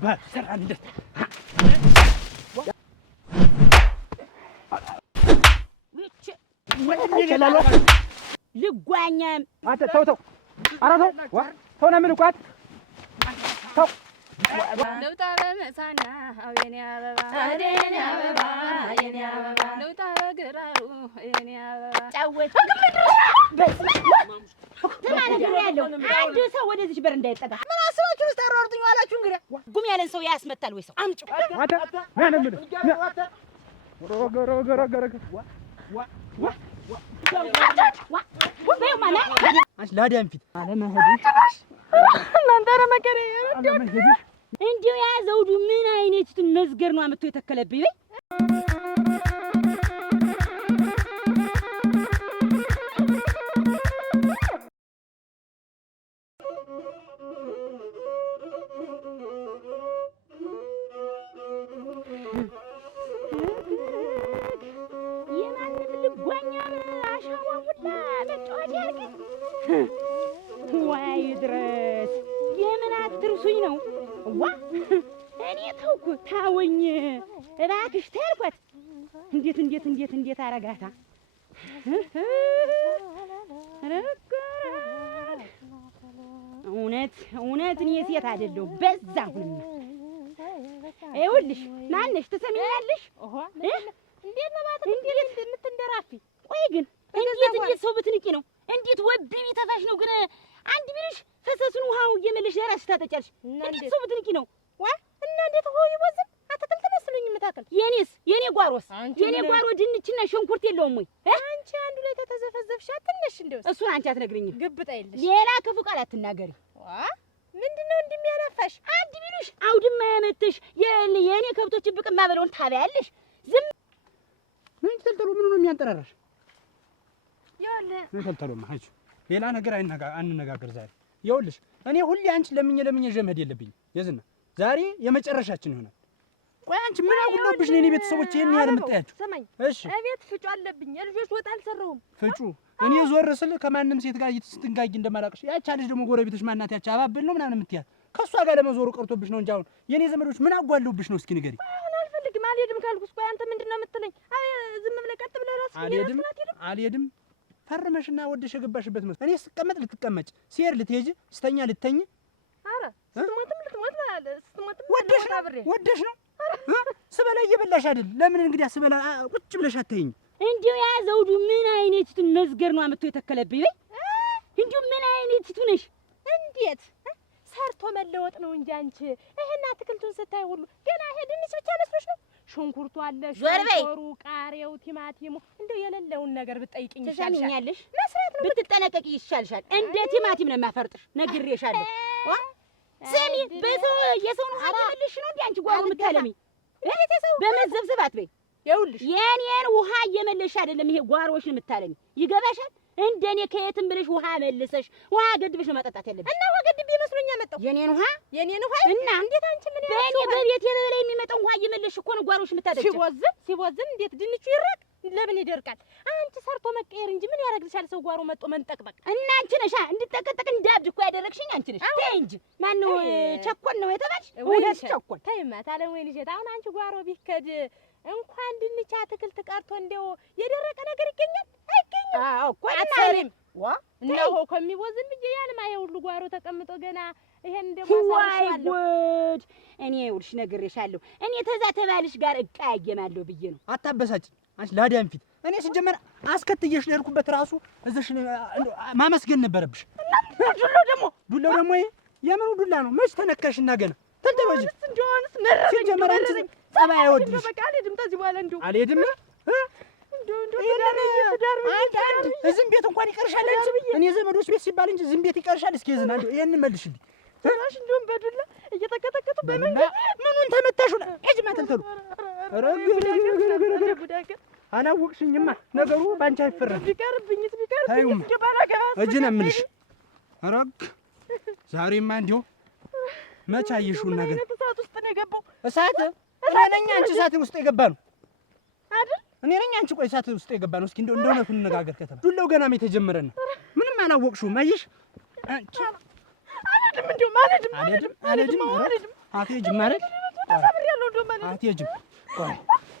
በሰራንደ ልጓኛም አንተ ተው ኧረ ተው ነው የምልህ እኮ ተው ልውጣ በመሳና የኔ አበባ የኔ አበባ ልውጣ በግራሩ የኔ አበባ ጫወት ያለው አንድ ሰው ወደዚህ በር እንዳይጠጋ ምን አስባችሁ ልታሯሩጡኝ ዋላችሁ? እንግዲህ ጉም ያለን ሰው ያስመታል ወይ ሰው አምጪ አንተ ማን ነው ላዳም ፊት አለመሄድሽ እናንተ ረመከረ እንዲሁ ያ ዘውዱ ምን አይነት መዝገር ነው አመጥቶ የተከለብኝ በይ ዋይ ድረስ የምን አትርሱኝ ነው ዋ እኔ ተውኩ ታወኝ እባክሽ ታልኳት እንዴት አረጋታ እውነት እኔ ሴት አይደለሁ በዛሁንም ይኸውልሽ ማነሽ ትሰሚኛለሽ እንዴት ነው ማለት እንዴት የምትንደራፊ ቆይ ግን እንዴት ሰው ብትንቂ ነው እንዴት ወብቢ ተፋሽ ነው ግን አንድ ቢልሽ ፈሰሱን ውሃው እየመለሽ ለራስሽ ታጠጫለሽ እንዴት ሰው ብትንቂ ነው ዋ እና እንዴት ሆይ ይወዝም አትክልት መስሉኝ የምታከል የኔ ጓሮስ የኔ ጓሮ ድንችና ሸንኩርት የለውም ወይ አንቺ አንዱ ላይ ተዘፈዘፍሽ አትነሽ እንደው እሱን አንቺ አትነግሪኝም ግብጣ የለሽ ሌላ ክፉ ቃል አትናገሪ ዋ ምንድነው እንደሚያናፋሽ አንድ ቢልሽ አውድማ ያመተሽ የኔ ከብቶች ብቅማ በለውን ታበያለሽ ዝም ምን ተልተሉ ምን ነው የሚያንጠራራሽ ያለ ተልተሉማ አይቹ ሌላ ነገር አንነጋገር ዛሬ ይኸውልሽ እኔ ሁሌ አንቺ ለምኜ ጀመድ የለብኝ የዝና ዛሬ የመጨረሻችን ይሆናል ቆይ አንቺ ምን አጉሎብሽ ነው የኔ ቤተሰቦች ይሄን ያህል የምታያችሁ ሰማኝ እሺ እቤት ፍጩ አለብኝ የልጆች ወጥ አልሰራሁም ፍጩ እኔ ዞር ስል ከማንም ሴት ጋር ስትንጋጊ እንደማላቅሽ ያቺ ልጅ ደግሞ ጎረቤትሽ ማናት ያቺ አባብል ነው ምናምን የምትያት ከሷ ጋር ለመዞሩ ቀርቶብሽ ነው እንጂ አሁን የኔ ዘመዶች ምን አጓለውብሽ ነው እስኪ ንገሪ አሁን አልፈልግም አልሄድም ካልኩስ ቆይ አንተ ምንድነው የምትለኝ ዝም ብለህ ቀጥ ብለህ ራስህ አልሄድም ፈርመሽና ወደሽ የገባሽበት መስሎ እኔ ስቀመጥ ልትቀመጭ ሲሄድ ልትሄጂ ስተኛ ልትተኝ አረ ስትሞትም ወደሽ ነው ስበላ እየበላሽ አይደል ለምን እንግዲህ ስበላ ቁጭ ብለሽ አትተኝ እንዲሁ ያ ዘውዱ ምን አይነት መዝገር ነው አመጥቶ የተከለብኝ በይ እንዲሁ ምን አይነት ነሽ እንዴት ሰርቶ መለወጥ ነው እንጂ አንቺ ይሄን አትክልቱን ስታይ ሁሉ ገና ይሄ ድንች ብቻ መስሎሽ ነው ሽንኩርቱ አለ ሽንኩሩ ቃሪያው ቲማቲሙ እንደው የሌለውን ነገር ብትጠይቂኝ ይሻልሻል ትሰሚኛለሽ መስራት ነው ብትጠነቀቂ ይሻልሻል እንደ ቲማቲም ነው የማፈርጥሽ ነግሬሻለሁ ስሚ በሰው የሰውን ውሃ ተመልሽ ነው እንዴ አንቺ ጓሮ የምታለሚ በመዘብዘብ አትበይ ይኸውልሽ የኔን ውሃ እየመለሽ አይደለም ይሄ ጓሮሽን የምታለሚ ይገባሻል እንደኔ ከየትም ብለሽ ውሃ መልሰሽ ውሃ ገድብሽ ነው መጠጣት ያለብሽ እና ውሃ ገድብ ይመስሉኛ መጣው የኔን ውሃ እና እንዴት አንቺ ምን በእኔ በቤት የበላይ የሚመጣው ውሃ እየመለሽ እኮ ነው ጓሮሽ የምታደርጊው ሲወዝን እንዴት ድንቹ ይረቅ ለምን ይደርቃል አንቺ ሰርቶ መቀየር እንጂ ምን ያደርግልሻል ሰው ጓሮ መጥቶ መንጠቅጠቅ እና አንቺ ነሽ እንድጠቀጠቅ እንዳብድ እኮ ያደረግሽኝ አንቺ ነሽ ተይ እንጂ ማን ነው ቸኮል ነው የተባልሽ ወይስ ቸኮል ተይማ ታለ ወይንሽ አሁን አንቺ ጓሮ ቢከድ እንኳን ድንች አትክልት ቀርቶ እንደው የደረቀ ነገር ይገኛል አይገኝም አዎ እኮ አትሰሪም ዋ እናሆ ከሚወዝን ብዬ ያልማ ሁሉ ጓሮ ተቀምጦ ገና ይሄን ደግሞ አሳልሻለሁ ጉድ እኔ ይኸውልሽ ነግሬሻለሁ እኔ ተዛ ተባልሽ ጋር እቃየማለሁ ብዬ ነው አታበሳጭ አንቺ ላዳም ፊት እኔ ሲጀመር አስከትየሽ ለርኩበት ራሱ እዛሽ ማመስገን ነበረብሽ ዱላው ደግሞ የምኑ ዱላ ነው መች ተነከሽና ገና ተንተበጂ እንደሆነስ ነረኝ ሲጀመር አንቺ ጸባይ አይወድሽ በቃ አልሄድም ተዚህ በኋላ እንደው አልሄድም ዝም ቤት እንኳን ይቀርሻል አንቺ እኔ ዘመዶች ቤት ሲባል እንጂ ዝም ቤት ይቀርሻል እስኪ ዝና እንደው ይሄን መልሽልኝ ትራሽ እንደውም በዱላ እየተከተከቱ በመንገድ ምኑን ተመታሹ እጅ ማተልተሉ አላወቅሽኝማ ነገሩ ባንቺ አይፈረም ቢቀርብኝስ እጅ ነው የምልሽ አረግ ዛሬማ እንዲሁ መቼ አየሽውና ገና እሳት ውስጥ ነው የገባው እሳት እኔ ነኝ አንቺ እሳት ውስጥ የገባ ነው አይደል እኔ ነኝ አንቺ ቆይ እሳት ውስጥ የገባ ነው እስኪ እንደው እውነቱን እንነጋገር ከተማ ዱላው ገናም የተጀመረ ነው ምንም አላወቅሽውም አየሽ አንቺ አልሄድም እንደውም አልሄድም አትሄጂም ማለት ተሰብሬያለሁ እንደው ማለት አትሄጂም። ቆይ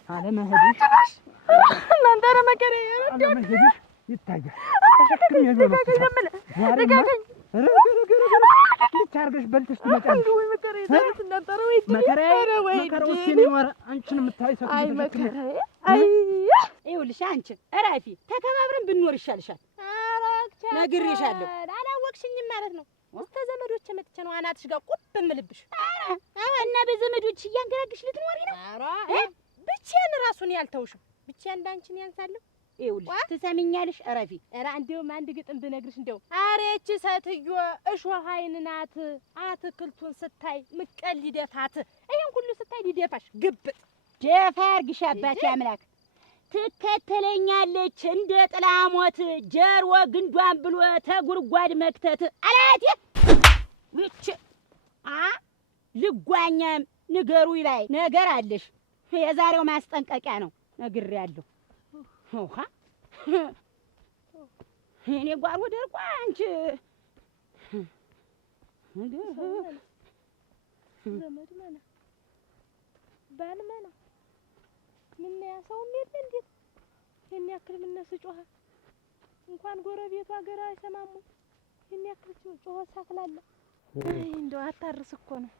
አለመሄድሽ እናንተ ኧረ መከሬ አለመሄድሽ ይታያል። ተሸክሜ ነው ልክ አድርገሽ በልተሽ ትመጫለሽ። አንቺን የምታይ ሰው ይኸውልሽ፣ አንቺ እረፊ። ተከባብረን ብንኖር ይሻልሻል። ነግሬሻለሁ። አላወቅሽኝም ማለት ነው። እስከ ዘመዶቼ መጥቼ ነው አናትሽ ጋር ቁብ እምልብሽ። እና በዘመዶች እያንገራግሽ ልትኖሪ ነው? ብቻዬን እራሱን ያልተውሽም ብቻዬን እንዳንቺን ያንሳለሁ። ይኸውልሽ ትሰሚኛለሽ? እረፊ። ኧረ እንደውም አንድ ግጥም ብነግርሽ እንደው ኧረ ይህች ሴትዮ እሾህ አይን ናት፣ አትክልቱን ስታይ ምቀል ሊደፋት፣ ይሄን ሁሉ ስታይ ሊደፋሽ ግብጥ ደፋ ያርግሽ አባቴ አምላክ። ትከተለኛለች እንደ ጥላ ሞት፣ ጀርወ ግንዷን ብሎ ተጉድጓድ መክተት አላቴ ውጭ ልጓኛም ንገሩ ይላይ ነገር አለሽ። የዛሬው ማስጠንቀቂያ ነው፣ ነግሬያለሁ። ውሃ እኔ ጓሮ ደርቋ አንቺ ዘመድ መና ባል መና ምን ያሰው የለ እንዴት ይሄን ያክል ምን ስጮህ እንኳን ጎረቤቱ ሀገር አይሰማሙ። ይሄን ያክል ጮህ ሳክላለ እንደው አታርስ እኮ ነው።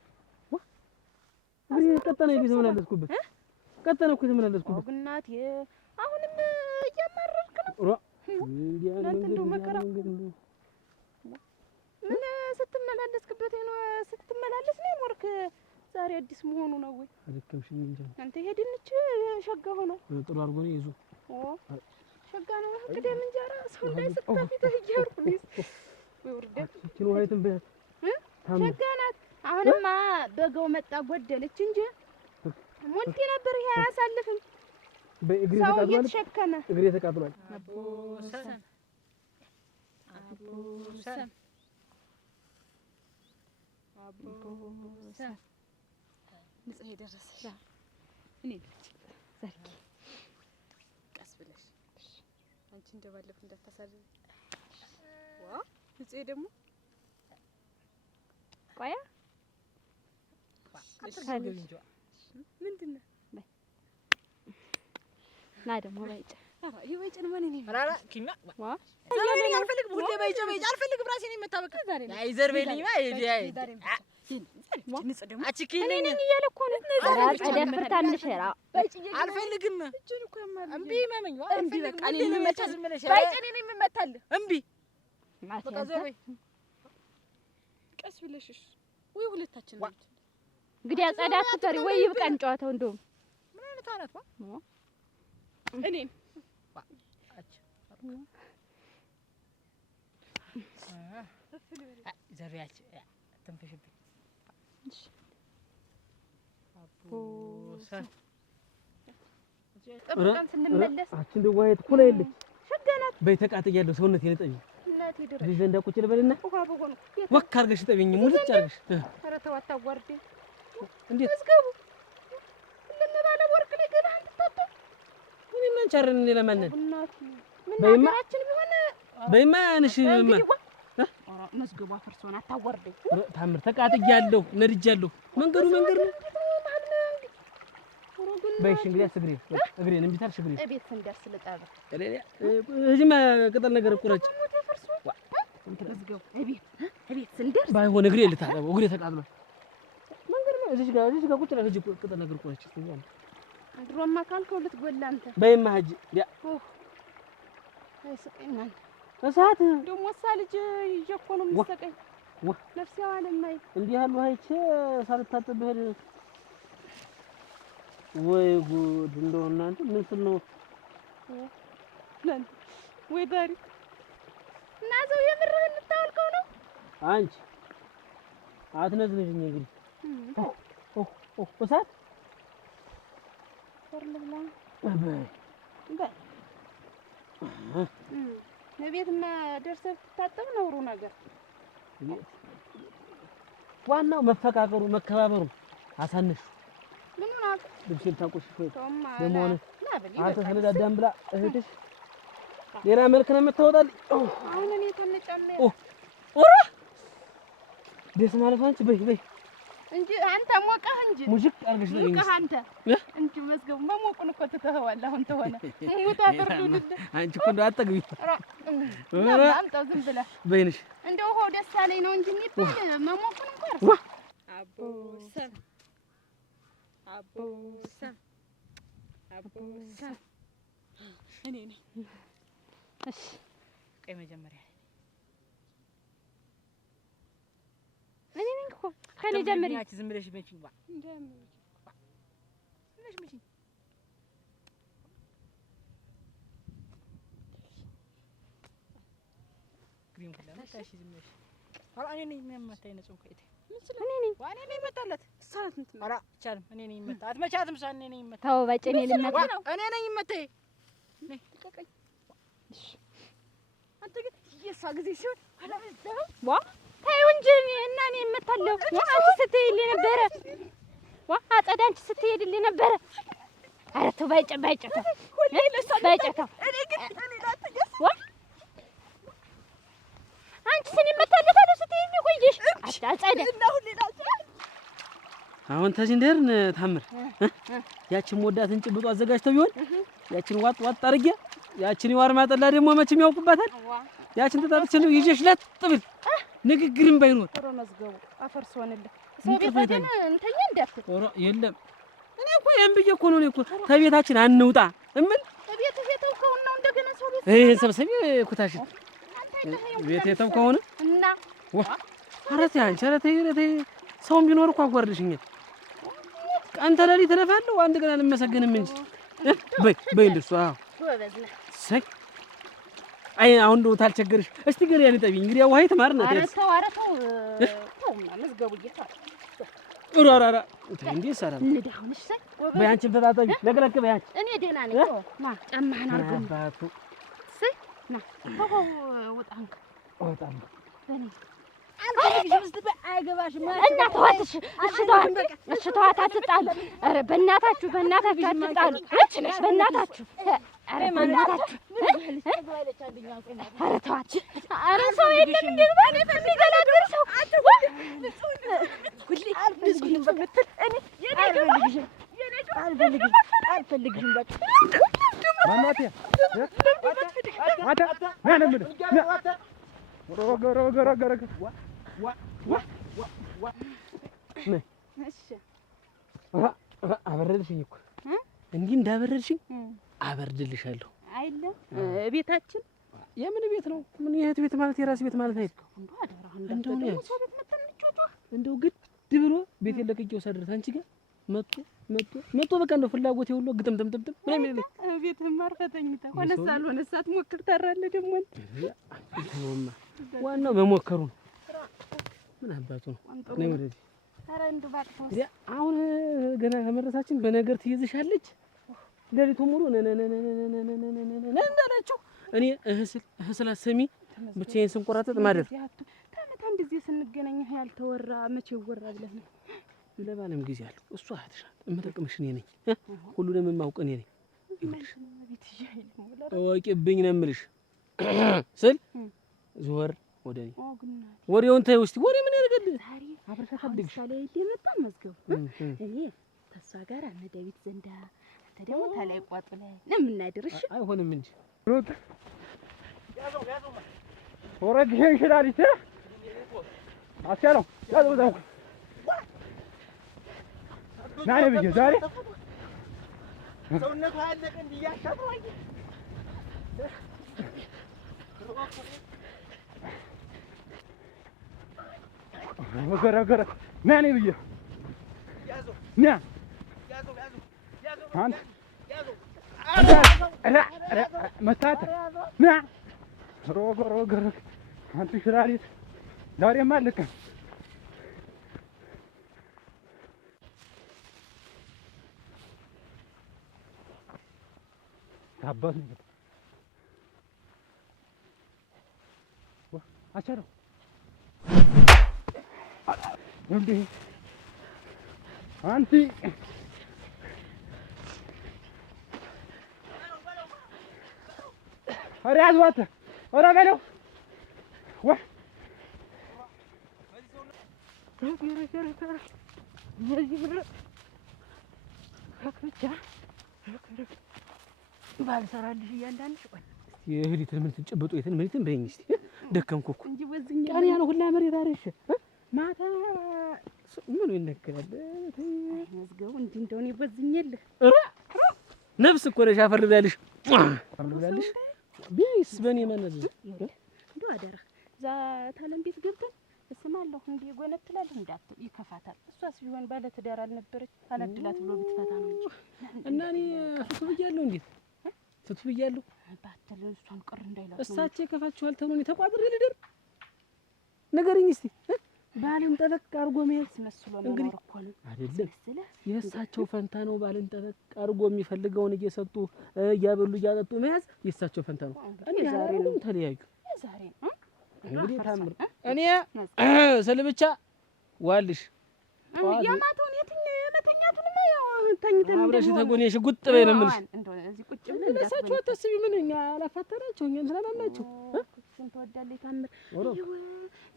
ቀጠነ የተመላለስኩበት ቀጠነ እኮ የተመላለስኩበት እናቴ አሁንም እያማረርክ ነው። እንደው መከራ ምን ስትመላለስክበት ነው? ስትመላለስ ነው የኖርክ። ዛሬ አዲስ መሆኑ ነው ወይ? አልከምሽኝ እንጂ አንተ ይሄ ድንች ሸጋ ሆኖ ጥሩ አድርጎ ነው ይዙ ሸጋ ነው እንግዲህ እንጀራ ሰው ላይ ስታፊት ይያርኩልስ ወርደት እቺን ወይትን በ ሸጋ ናት። አሁንማ በገው መጣ ጎደለች እንጂ ሞልቲ ነበር። ይሄ አያሳልፍም። በእግሬ ተቃጥሏል። እግሬ ተቃጥሏል። አቦሰም ንጽህ የደረሰሽ እኔ ልጅ ዘርጊ ቀስ ብለሽ አንቺ እንደባለፈ እንዳታሳልፍ። ዋ ንጽህ ደግሞ ቆያ ምንድን ነው ና ደግሞ ባይጭ ይሄ ባይጭን ማን ነኝ? አራራ ኪማ ዋ ዘርበልኝ አልፈልግም። ሁሌ ባይጭ አልፈልግም። ራሴን የምታበቃ አይ ዘርበልኝ አይ ንጽህ ደግሞ አቺኪኒ ነኝ እያለ እኮ ነው። ደፍርታ ምን ሸራ አልፈልግም። እጅን እኮ ያማል። እምቢ ማመኝ እምቢ በቃ እኔ የምመታ ዝም ብለሽ ባይጭ እኔ ነኝ የምመታልህ። እምቢ በቃ ዘርበይ ቀስ ብለሽሽ ወይ ሁለታችን ነው እንግዲህ አጸዳ አትፈሪ ወይ ይብቃን ጨዋታው። እንደውም ምን አይነት አናት ዋ እኔን ዘርቢያች ተንፈሽብኝ። አቦሰ ጠብቀን ስንመለስ አችን ደው ዋይት ኩላ የለች ሸጋናት በይተቃጥያለሁ ሰውነት የነጠኝ እናቴ ድረስ ልጅ ዘንዳ ቁጭ ልበልና ውሃ በሆነ ወክ አድርገሽ ጠብኝ ሙልጭ አድርገሽ። ኧረ ተው አታዋርዴ። እንዴት መስገቡ ለነባለ ወርቅ ላይ ገና አንተጣጣ ምን ማንቻረን ለማንን እናቴ ምን ነገራችን ቢሆን በይማ ነሽ መስገቡ አፈርሶን አታዋርዴ። ታምር ተቃጥያለሁ ነድጃለሁ። መንገዱ መንገድ ነው። በይሽ እንግዲህ አስግሪ እግሬን እምቢ ታልሽ እግሬን እቤት እንደርስ ልጠባ እዚህማ ቅጠል ነገር ቁረጭ መስገቡ እቤት ስንደርስ ባይሆን እግሬ ልታጠበው እግሬ ተቃጥሏል። መንገድ ነው። እዚህ ጋር ቁጭ ብለሽ ቅጠል ነገር ቁረጭ ትኛለሽ። ድሮማ ካልከው ልትጎላ አንተ በይማ ሂጂ ያ አይስቀኝ አንተ እሳት ደግሞ እሳ ልጅ ይዤ እኮ ነው የምትሰቀኝ። ነፍሴ ዋለማይ እንዲህ ያሉ አይቼ ሳልታጠብ ብሄድ ወይ ጉድ! እንደው እናንተ ምን ስል ነው ወይ ዳሪ እና ሰው የምርህን ልታወልቀው ነው አንቺ አትነዝንሽኝ። እንግዲህ እሳት ወርልላ በይ ቤትማ ደርሰህ ትታጠብ ነውሩ ነገር። ዋናው መፈቃቀሩ መከባበሩ አሳንሽ ምን ነው ልብስን ታቆሽሽ ወይ ተውማ ለሞነ አንተ ስለዳዳም ብላ እህትሽ ሌላ መልክ ነው የምታወጣልኝ። አሁን እኔ ተነጫማ ኦራ ደስ ማለት አንቺ በይ እንጂ አንተ ሞቀህ እንጂ ሙዚቅ አድርገሽ ጠቢኝ ሞቀህ አንተ እንጂ መዝገቡ መሞቁን እኮ ትተኸዋለህ። አሁን ተሆነ ሙታ ፍርዱልህ። አንቺ እኮ እንደው አትጠግቢ። አምጣው ዝም ብለህ በይንሽ እንደው ውሃው ደስ አለኝ ነው እንጂ የሚባል መሞቁን እንኳን አቦሳ አቦሳ አቦሳ እኔ ነኝ። እሺ ቆይ መጀመሪያ እኔ ነኝ እኮ ከኔ ጀምሪ። አንቺ ዝም ብለሽ መችኝ ዋ ዝም ብለሽ መችኝ። ግሪን ከላ ታሽ ዝም ብለሽ ኧረ እኔ ነኝ የሚያመታኝ ነው ጾም ከእቴ እኔ ነኝ ዋኔ ነኝ መጣለት ሰዓት እንት ኧረ ይቻልም እኔ ነኝ መጣ አትመቻትም ሳ እኔ ነኝ መጣ ተው በጭኔ ልመታ እኔ ነኝ መጣይ ነይ ልቀቀኝ። እሺ አንተ ግን የሷ ጊዜ ሲሆን አላበዛው ዋ ታዩ እንጂ እና እኔ እመታለሁ። አንቺ ስትሄድልኝ ነበረ ዋ አጸዳ አንቺ ስትሄድልኝ ነበረ። ኧረ ተው ባይጨተው እኔ ግን እኔ ላትገስ ዋ አንቺ ስኒ እመታለታለሁ ስትሄድልኝ ቆይሽ አጸዳ እና ሁሌ ላጸዳ አሁን ተዚህ እንደርን ታምር ያችን ወዳትን ጭብጦ አዘጋጅተው ቢሆን ያችን ዋጥ አድርጌ ያችን ይዋር ማጠላ ደግሞ መቼም ያውቁባታል። ያችን ተጣጥቼ ነው ይዤሽ ለጥብል ንግግርም ባይኖር ጦር መዝገቡ አፈርስ ሆነልህ። ሰው ቤት ሄደን እንተኛ እንዳትል ጦር የለም። እኔ እኮ ያን ብዬሽ እኮ ነው እኔ እኮ ተቤታችን አንውጣ እምን ቤት ተውከው ነው እንደገና ሰው ቤት ይሄን ሰብሰቢ ኩታሽን ቤት የተውከው ነው እና ኧረ ተይ አንቺ ኧረ ተይ ሰውም ቢኖር እኮ አጓርድሽኛል። ቀን ተለሊት እለፋለሁ አንድ ቀን አልመሰገንም እንጂ በይ እንደሱ አዎ ጎበዝ ነህ። ሰይ አይ አሁን እንደው ታልቸገርሽ እስቲ ገሪያ ልጠቢኝ እንግዲህ ውሃ የተማርና ኧረ ተው ተውማ መዝገቡ እየታ ኡራራራ እንዴ ሰራ እንዳሁንሽ ሰይ በይ አንቺን ተጣጣቢ ለግለክ በይ አንቺ እኔ ደህና ነኝ። ና ጫማህን አድርገው አባቱ ሰይ ና ወጣን ወጣን በኔ አንተ ልጅ ውስጥ አይገባሽም እና ተዋትሽ። እሺ ተዋት አትጣሉ። ኧረ በእናታችሁ አትጣሉ። በእናታችሁ ኧረ በእናታችሁ ኧረ ተዋት። ኧረ ሰው የለም እንዴ ባኔ የሚገላግል ሰው ሁሌ አልፈልግሽም በቃ አልፈልግሽም በቃ ማማቴ አታ ማን ምን ሮገ እሺ አበረድሽኝ እኮ እንዲህ እንዳበረድሽኝ አበርድልሻለሁ። አይደለም ቤታችን የምን ቤት ነው? ምን የት ቤት ማለት የራስ ቤት ማለት አይደል? እንደው ግድ ብሎ ቤት ለቅቄው ሰድረት አንቺ ጋር መጥቶ በቃ እንደው ፍላጎቴ ሁሉ ግጥምጥምጥም ምን ይል ቤትህም አርፈተኝታ ሆነስ አልሆነስ አትሞክር ታራለህ ደግሞ ዋናው መሞከሩ ነው። ምን አባቱ ነው ነው ወደዚህ ኧረ እንደው ባጥፋው አሁን ገና ከመረሳችን በነገር ትይዝሻለች። ሌሊቱ ሙሉ እንዳላችሁ እኔ እህስላ ሰሚ ብቻዬን ስንቆራጠጥ ማደር ታመታ እንደዚህ ስንገናኝ ያልተወራ መቼ ይወራ ብለህ ነው? ለባለም ጊዜ አለው እሱ አትሻት እምጠቅምሽ እኔ ነኝ። ሁሉንም የማውቅ እኔ ነኝ። ይኸውልሽ እወቂብኝ ነው የምልሽ ስል ዞር ወደ እኔ ወሬውን ተይው እስኪ። ወሬ ምን ያደርጋል? አብረሻት አድግሽ ሳለ ይመጣ መዝገቡ እኔ ተሷ ጋር እነ ዳዊት ዘንዳ አንተ ደግሞ ታላይ ቋጡ ላይ ለምን እናድርሽ? አይሆንም እንጂ ሩት ወረድ ይሽላል ይችላ አስያለው ያዘው ዘው ናኔ ብዬ ዛሬ ሰውነቱ ያለቀ እንዲያሻጥሩ አይ ወገረ ናኔ ብዬ ያዘው ና አንተ መታት ና ሮገ አንተ ሽራሪት ዛሬማ አለቀ። ታባቱ አቻለው እንዴ አንቲ ኧረ ያዝዋት ኧረ በለው እዚህ ብር ብቻ ባልሰራልሽ እያንዳንድሽ ቆይ የእህሊትን ምን ትጨበጡ የትን ምንትን በይኝ እስቲ ደከምኩ እኮ እንጂ ወዝኛ ቃል ያለው ሁላ መሬት አረሽ ማታ ምን ይነገራል መዝገቡ እንዲህ እንደሆነ ይወዝኝልህ ነፍስ እኮ ነሽ አፈር ልብላለሽ ቢስ በኔ መነዝ እንደው አደራ እዛ ታለም ቤት ገብተን እስማለሁ እንዴ ጎነትላለህ እንዳት ይከፋታል እሷስ ቢሆን ባለ ትዳር አልነበረች አላድላት ብሎ ብትፈታ ነው እንጂ እና እኔ ፍቱ ብያለሁ እንዴት ፍቱ ብያለሁ ባተለ እሷን ቅር እንዳይላት እሳቸው ከፋችኋል ተብሎ ነው ተቋጥሬ ልደር ነገርኝ እስቲ ባልን ጠበቅ አርጎ መያዝ መስሎ ነው እኮ ነው አይደለም የእሳቸው ፈንታ ነው ባልን ጠበቅ አርጎ የሚፈልገውን እየሰጡ እያበሉ እያጠጡ መያዝ የእሳቸው ፈንታ ነው እኔ ዛሬ ነው ተለያዩ ዛሬ እንግዲህ ታምር እኔ ስለብቻ ዋልሽ ያማተውን የትኛው የመተኛቱንማ ያው ተኝተን አብረሽ ተጎኔ ሽጉጥ በይ ነው የምልሽ እንደው እዚህ ቁጭ ብለን እሳቸው አታስቢ ምን እኛ አላፋተናቸው እኛም ስላላላችሁ እሱን ተወዳለች ታምር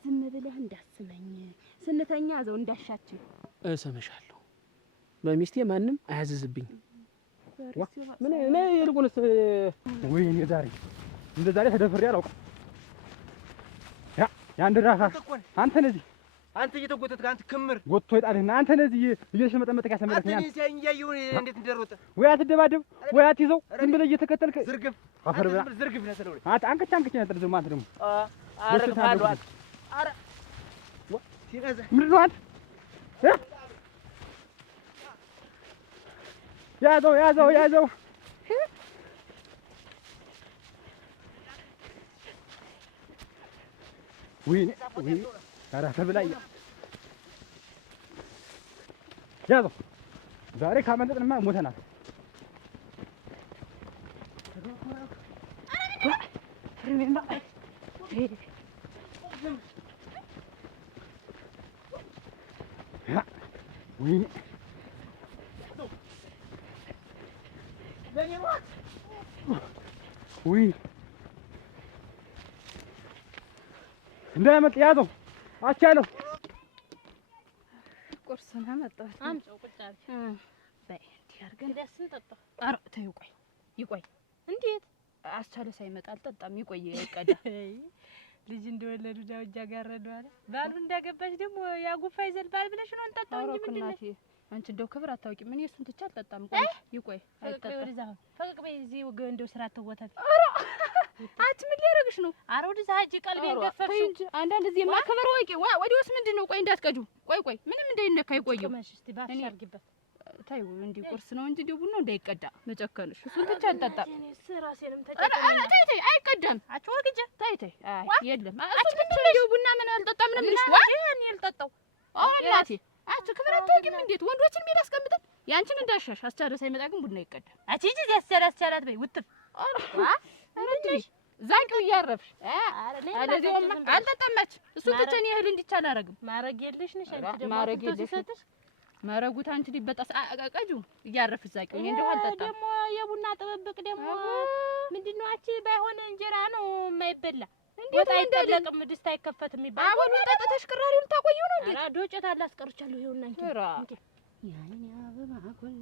ዝም ብለህ እንዳስመኝ ስንተኛ እዛው እንዳሻችን እሰምሻለሁ በሚስቴ ማንም አያዝዝብኝ ምን እኔ ይልቁንስ ወይኔ ዛሬ እንደ ዛሬ ተደፍሬ አላውቅም ያንድ ራሳ አንተ ነዚህ አንተ እየተጎተትክ አንተ ክምር ጎትቶ ይጣልህና አንተ ነዚህ እየሸመጠመጥክ ያሰመረኝ አንተ ነዚህ እያየሁ እንዴት እንደሮጠ ወይ አትደባደብ ወይ አትይዘው ዝም ብለህ እየተከተልክ ዝርግፍ አፈር ብላ ዝርግፍ ነህ ስለሆነ አንተ አንከች ነህ ደግሞ አንተ ደግሞ አረግፋለሁ አረ ሲነዘ ምንድን ነው አንተ ያዘው ወይኔ ኧረ ተብላኝ ያዘው ዛሬ ካመለጥንማ ሞተናል ወይኔ ወይኔ እንዳያመልጥ ያዘው አቻለሁ ቁርስን አመጣሁ አምጪው ቁጭ አድርጊ በይ እንዲህ አድርገን ደስን ጠጣ ኧረ ተይው ይቆይ እንዴት አስቻለ ሳይመጣ አልጠጣም ይቆይ ይቀዳ ልጅ እንደወለዱ ዳውጃ ጋረዱ አለ ባሉ እንዳገባች ደግሞ ያጉፋ ይዘል ባል ብለሽ ነው እንጠጣው እንጂ ምንድን ነው አንቺ እንደው ክብር አታውቂም እኔ እሱን ትቼ አልጠጣም ይቆይ አይጠጣም ፈቅቅ በይ እዚህ እንደው ስራ ተወተት አንቺ ምን ሊያረግሽ ነው ኧረ ወደዛ ሂጂ ቀልቤን ገፈፍሽ እንጂ አንዳንድ ጊዜ ማከበር ወቂ ወዲያውስ ምንድን ነው ቆይ እንዳትቀጁ ቆይ ምንም እንዳይነካ ይቆየው ቅመሽ እስቲ ባፍሽ አድርጊበት ታዩ እንዲህ ቁርስ ነው እንጂ ደግሞ ነው እንዳይቀዳ መጨከንሽ እሱን ትቼ አልጠጣም እኔ ራሴንም ተጨቀለኝ ተይ አይቀዳም አጭወግጀ ተይ የለም አንቺ እንደው ቡና ምን አልጠጣም ምን ልሽ ዋ እኔ አልጠጣው እናቴ አንቺ ክብር አታውቂም እንዴት ወንዶችን ሜዳ አስቀምጠን ያንቺን እንዳሻሽ አስቻለ ሳይመጣ ግን ቡና ይቀዳል አንቺ እዚህ ያስቻላት በይ ውትፍ ዛንቂው እያረፍሽ አለዚህማ አልጠጣማች እሱን ትቼ እኔ እህል እንዲቻል አላረግም ማረግ የለሽ ነሽ አንቺ ደግሞ ማረግ የለሽ ማረጉት አንቺ ሊበጣስ ቀጁ እያረፍሽ ዛቂው እኔ እንደው አልጠጣም ደግሞ የቡና ጥብብቅ ደግሞ ምንድነው አንቺ ባይሆን እንጀራ ነው የማይበላ ወጣ አይጠለቅም ድስት አይከፈትም ይባላል አሁን ጠጥተሽ ቅራሪውን ታቆየው ነው እንዴ ኧረ ዶጨት አላስቀርቻለሁ ይኸውና እንጂ ያኔ አበባ ወይ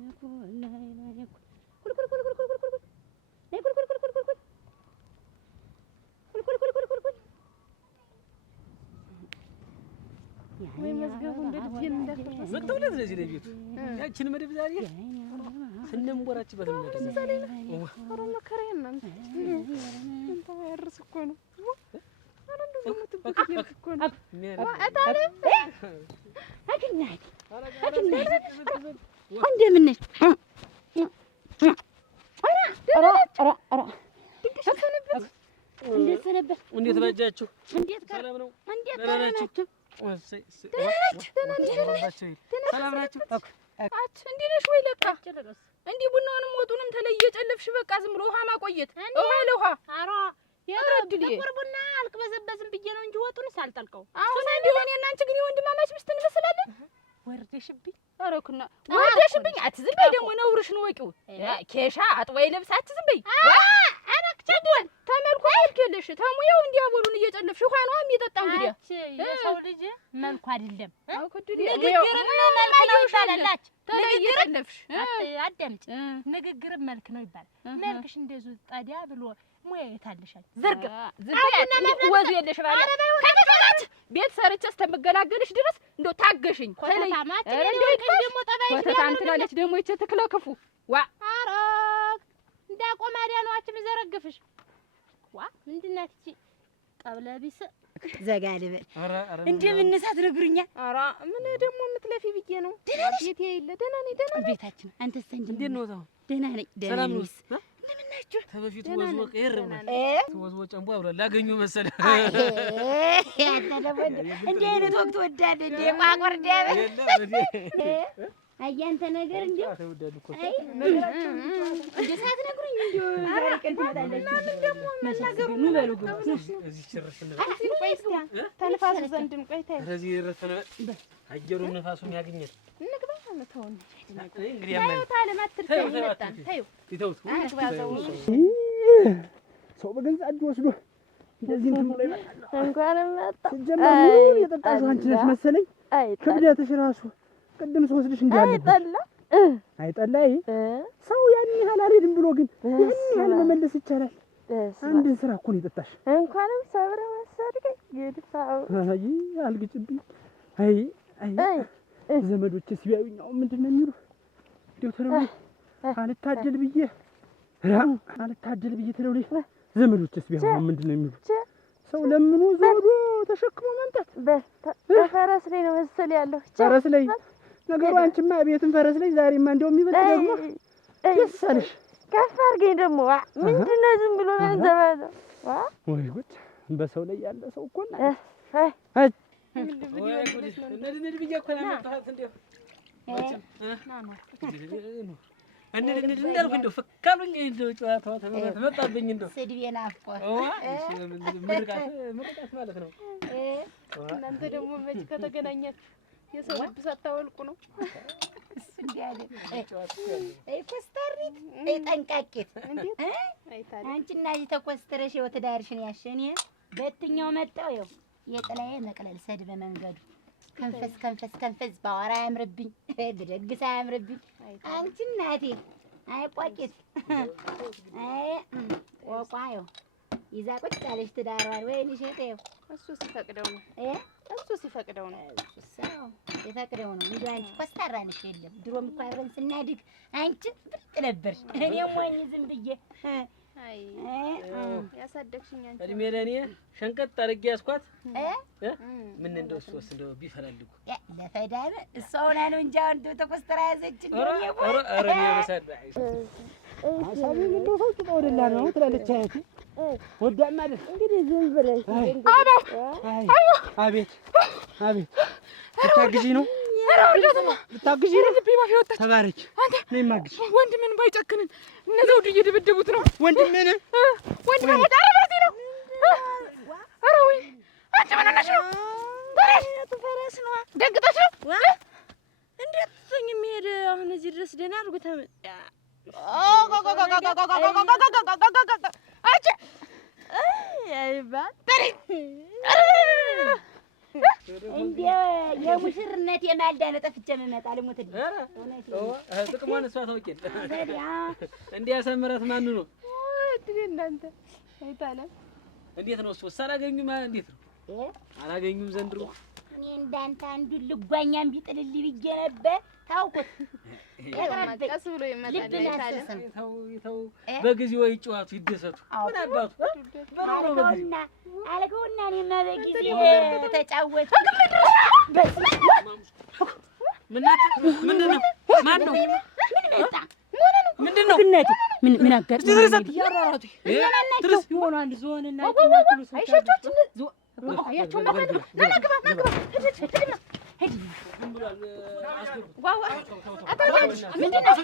መዝገቡ እንደዚህ እንዳትፈርስ መጥተውለት ለዚህ ለቤቱ ያችን መደብ ዛሬ ስንምቦራችበት ነው ኧረ መከራዬ እናንተ እንታ ያርስ እኮ ነው ኧረ እንደው ምትበከት እኮ ነው አታለ አግናት እንደምን ነሽ ኧረ እንዴት ሰነበት እንዴት ባጃችሁ እንዴት ሰላም ነው እንዴት ናችሁ ሰላም ናችሁ አት እንዴ ነሽ ወይ ለካ እንዴ ቡናውንም ወጡንም ተለየ ጨለፍሽ በቃ ዝም ብሎ ውሃ ማቆየት ውሃ ለውሃ ኧረ የረድልኝ ጥቁር ቡና አልቅበዘበዝም ብዬ ነው እንጂ ወጡን ሳልጠልቀው አሁን እንዴ ሆነ እና አንቺ ግን የወንድማማች ሚስት እንመስላለን ወርደሽብኝ አረኩና ወደሽብኝ አትዝም በይ ደግሞ ነውርሽን ወቂው ኬሻ አጥወይ ልብስ አትዝም በይ አናክቸደን ተመልኩ አልከለሽ ተሙየው እንዲያቦሉን እየጨለፍሽ ውሃ ነው የሚጠጣ እንግዲህ የሰው ልጅ መልኩ አይደለም ንግግርም መልክ ነው ይባላልሽ ተለየለፍሽ አዳምጪ ንግግርም መልክ ነው ይባላል መልክሽ እንደዙ ጣዲያ ብሎ ሙያ የታለሻል ዝርግ ወዝ የለሽ ባለ ከተማት ቤት ሰርቼ እስከምገላገልሽ ድረስ እንደው ታገሽኝ ከተማት ደግሞ ጠባይሽ ወተታን ትላለች ደግሞ ይቼ ተክለክፉ ዋ አረክ እንዳቆማዲያ ነው አችም ዘረግፍሽ ዋ ምንድናት እቺ ቀብለቢስ ዘጋልበ እንደምን ሳትነግሩኛ አራ ምን ደግሞ የምትለፊ ብዬ ነው ቤቴ የለ ደህና ነኝ ደህና ነኝ ቤታችን አንተስ እንዴት ነው ታው ደህና ነኝ ደህና ነኝ እንደምን ናችሁ ተበፊቱ ወዝወ ቀየር ማለት ወዝወ ጨንቧ ብሎ ላገኙ መሰለ ያተለወደ እንዴ አይነት ወቅት ወዳደ እንዴ ማቆር ዲያበ አያንተ ነገር እንዴ አይ እንዴ ሳትነግሩኝ እንዴ ዛሬ ቀን ትመጣለች ምን ደግሞ መናገሩ ምን በሉ ግን እዚህ ጭርሽ ነው ቆይስታ ተንፋሱ ዘንድም ቆይታ ስለዚህ ረተነ አየሩ ነፋሱን ያገኘት እንግባ ተውን እንግዲህ ያመን ታለ ማትርተው ይመጣን ታዩ ይተውት አንግባዘው ሰው በገንዛ እጅ ወስዶ እንደዚህ እንትን ብሎ ይመጣል እንኳን መጣ ጀመሩ የጠጣሽው አንቺ ነሽ መሰለኝ ክብደትሽ ራሱ ቅድም ስወስድሽ እንዳለ አይጠላይ ሰው ያን ያህል አልሄድም ብሎ ግን ያን ያህል መመለስ ይቻላል። አንድን ስራ እኮ ነው የጠጣሽ። እንኳንም ሰብረ መሰድከኝ ግድፋው አይ አልግጭብኝ። አይ ዘመዶችስ ቢያዩኝ አሁን ምንድን ነው የሚሉ ዶክተር አልታደል ብዬ አልታደል ብዬ ተለውለሽ ዘመዶችስ ቢያዩ ምንድን ነው የሚሉ ሰው ለምኑ ዘውዶ ተሸክሞ መምጣት በፈረስ ላይ ነው መሰል ያለው ፈረስ ላይ ነገሩ አንቺማ ቤትም ፈረስ ላይ ዛሬማ እንደው የሚበልጥ ደግሞ ደስ አለሽ። ከፍ አድርገኝ ደግሞ ምንድን ነው ዝም ብሎ ነው ዘመዶ ወይ ጉድ! በሰው ላይ ያለ ሰው እኮ ነው። እንዴ ብዬ እኮ ነው መጣሁት እንደው እንዳልኩ እንደው ፈካሉኝ እንደው ጨዋታው ተመጣብኝ እንደው ስድቤን አፍቆር ምርቃት ማለት ነው። እናንተ ደግሞ መች ከተገናኛችሁ የሰው ልብ ሳታወልቁ ነው እሱ እንዲያለ ኮስተሪት ጠንቃቄት አንቺና ተኮስተረሽ ወተዳርሽን ያሸኔ በትኛው መጣው ይው የጥላዬ መቅለል ሰድ በመንገዱ ከንፈስ ባወራ አያምርብኝ ብደግስ አያምርብኝ አንቺ እናቴ አይ ቋቂት አይ ቆቋዮ ይዛ ቁጭ አለሽ ትዳሯን ወይኔ ሸጠው እሱ ሲፈቅደው ነው እሱ ሲፈቅደው ነው ሰው የፈቅደው ነው እንዴ አንቺ ኮስተራ ነሽ የለም ድሮም እኮ አብረን ስናድግ አንቺ ብልጥ ነበር እኔም ወኝ ዝም ብዬ አይ ያሳደግሽኝ አንቺ እድሜ ለኔ ሸንቀጥ አድርጌ ያስኳት ምን እንደው እሱስ እንደው ቢፈልጉ ለፈዳበ እሷውና ነው እንጂ አንዱ ተኮስተራ ያዘች እንደው ኧረ የመሰለ አሳቢ እንደው ሰው ወደላ ነው ትላለች አያቴ ወዳማ አይደል እንግዲህ ዝም ብለሽ አቤት ልታግዢ ነው ልታግዢ ነው ተባረክ ነይ ማግዢ ወንድምን ባይጨክንን እነዛው እየደበደቡት ነው ወንድምን ወጣ በዚህ ነው ኧረ ወይ አንቺ ምን ሆነሽ ነው ፈረስ ነው ደግጠሽ ነው እንዴት ሰኝ የሚሄድ አሁን እዚህ ድረስ ደህና አድርጎ አንቺ አይባል እንዴ የሙሽርነት የማልዳነ ጠፍቼ መመጣ ልሞት እንዴ ጥቅሟን እሷ ታውቂል እንዴ ያሰምራት ማን ነው እናንተ አይታለም እንዴት ነው እሱ አላገኙም እንዴት ነው አላገኙም ዘንድሮ እኔ እንዳንተ አንዱን ልጓኛም ቢጥልልኝ ብዬ ነበር ታውቁት ቀስ ብሎ ይመጣል አይታለም ተው በጊዜው ይጫወቱ ይደሰቱ ምን አባቱ አልከውና እኔማ በጊዜ ተጫወቱ ምንድነው ማን ነው ምንድነው ምን አጋጥ ያራራቱ ትርስ ይሆናል ዞንና አይሸቶች አያቸው ማከዱ ለማግባ ሄድ ብሏል ዋው አታውቃለሽ ምንድነው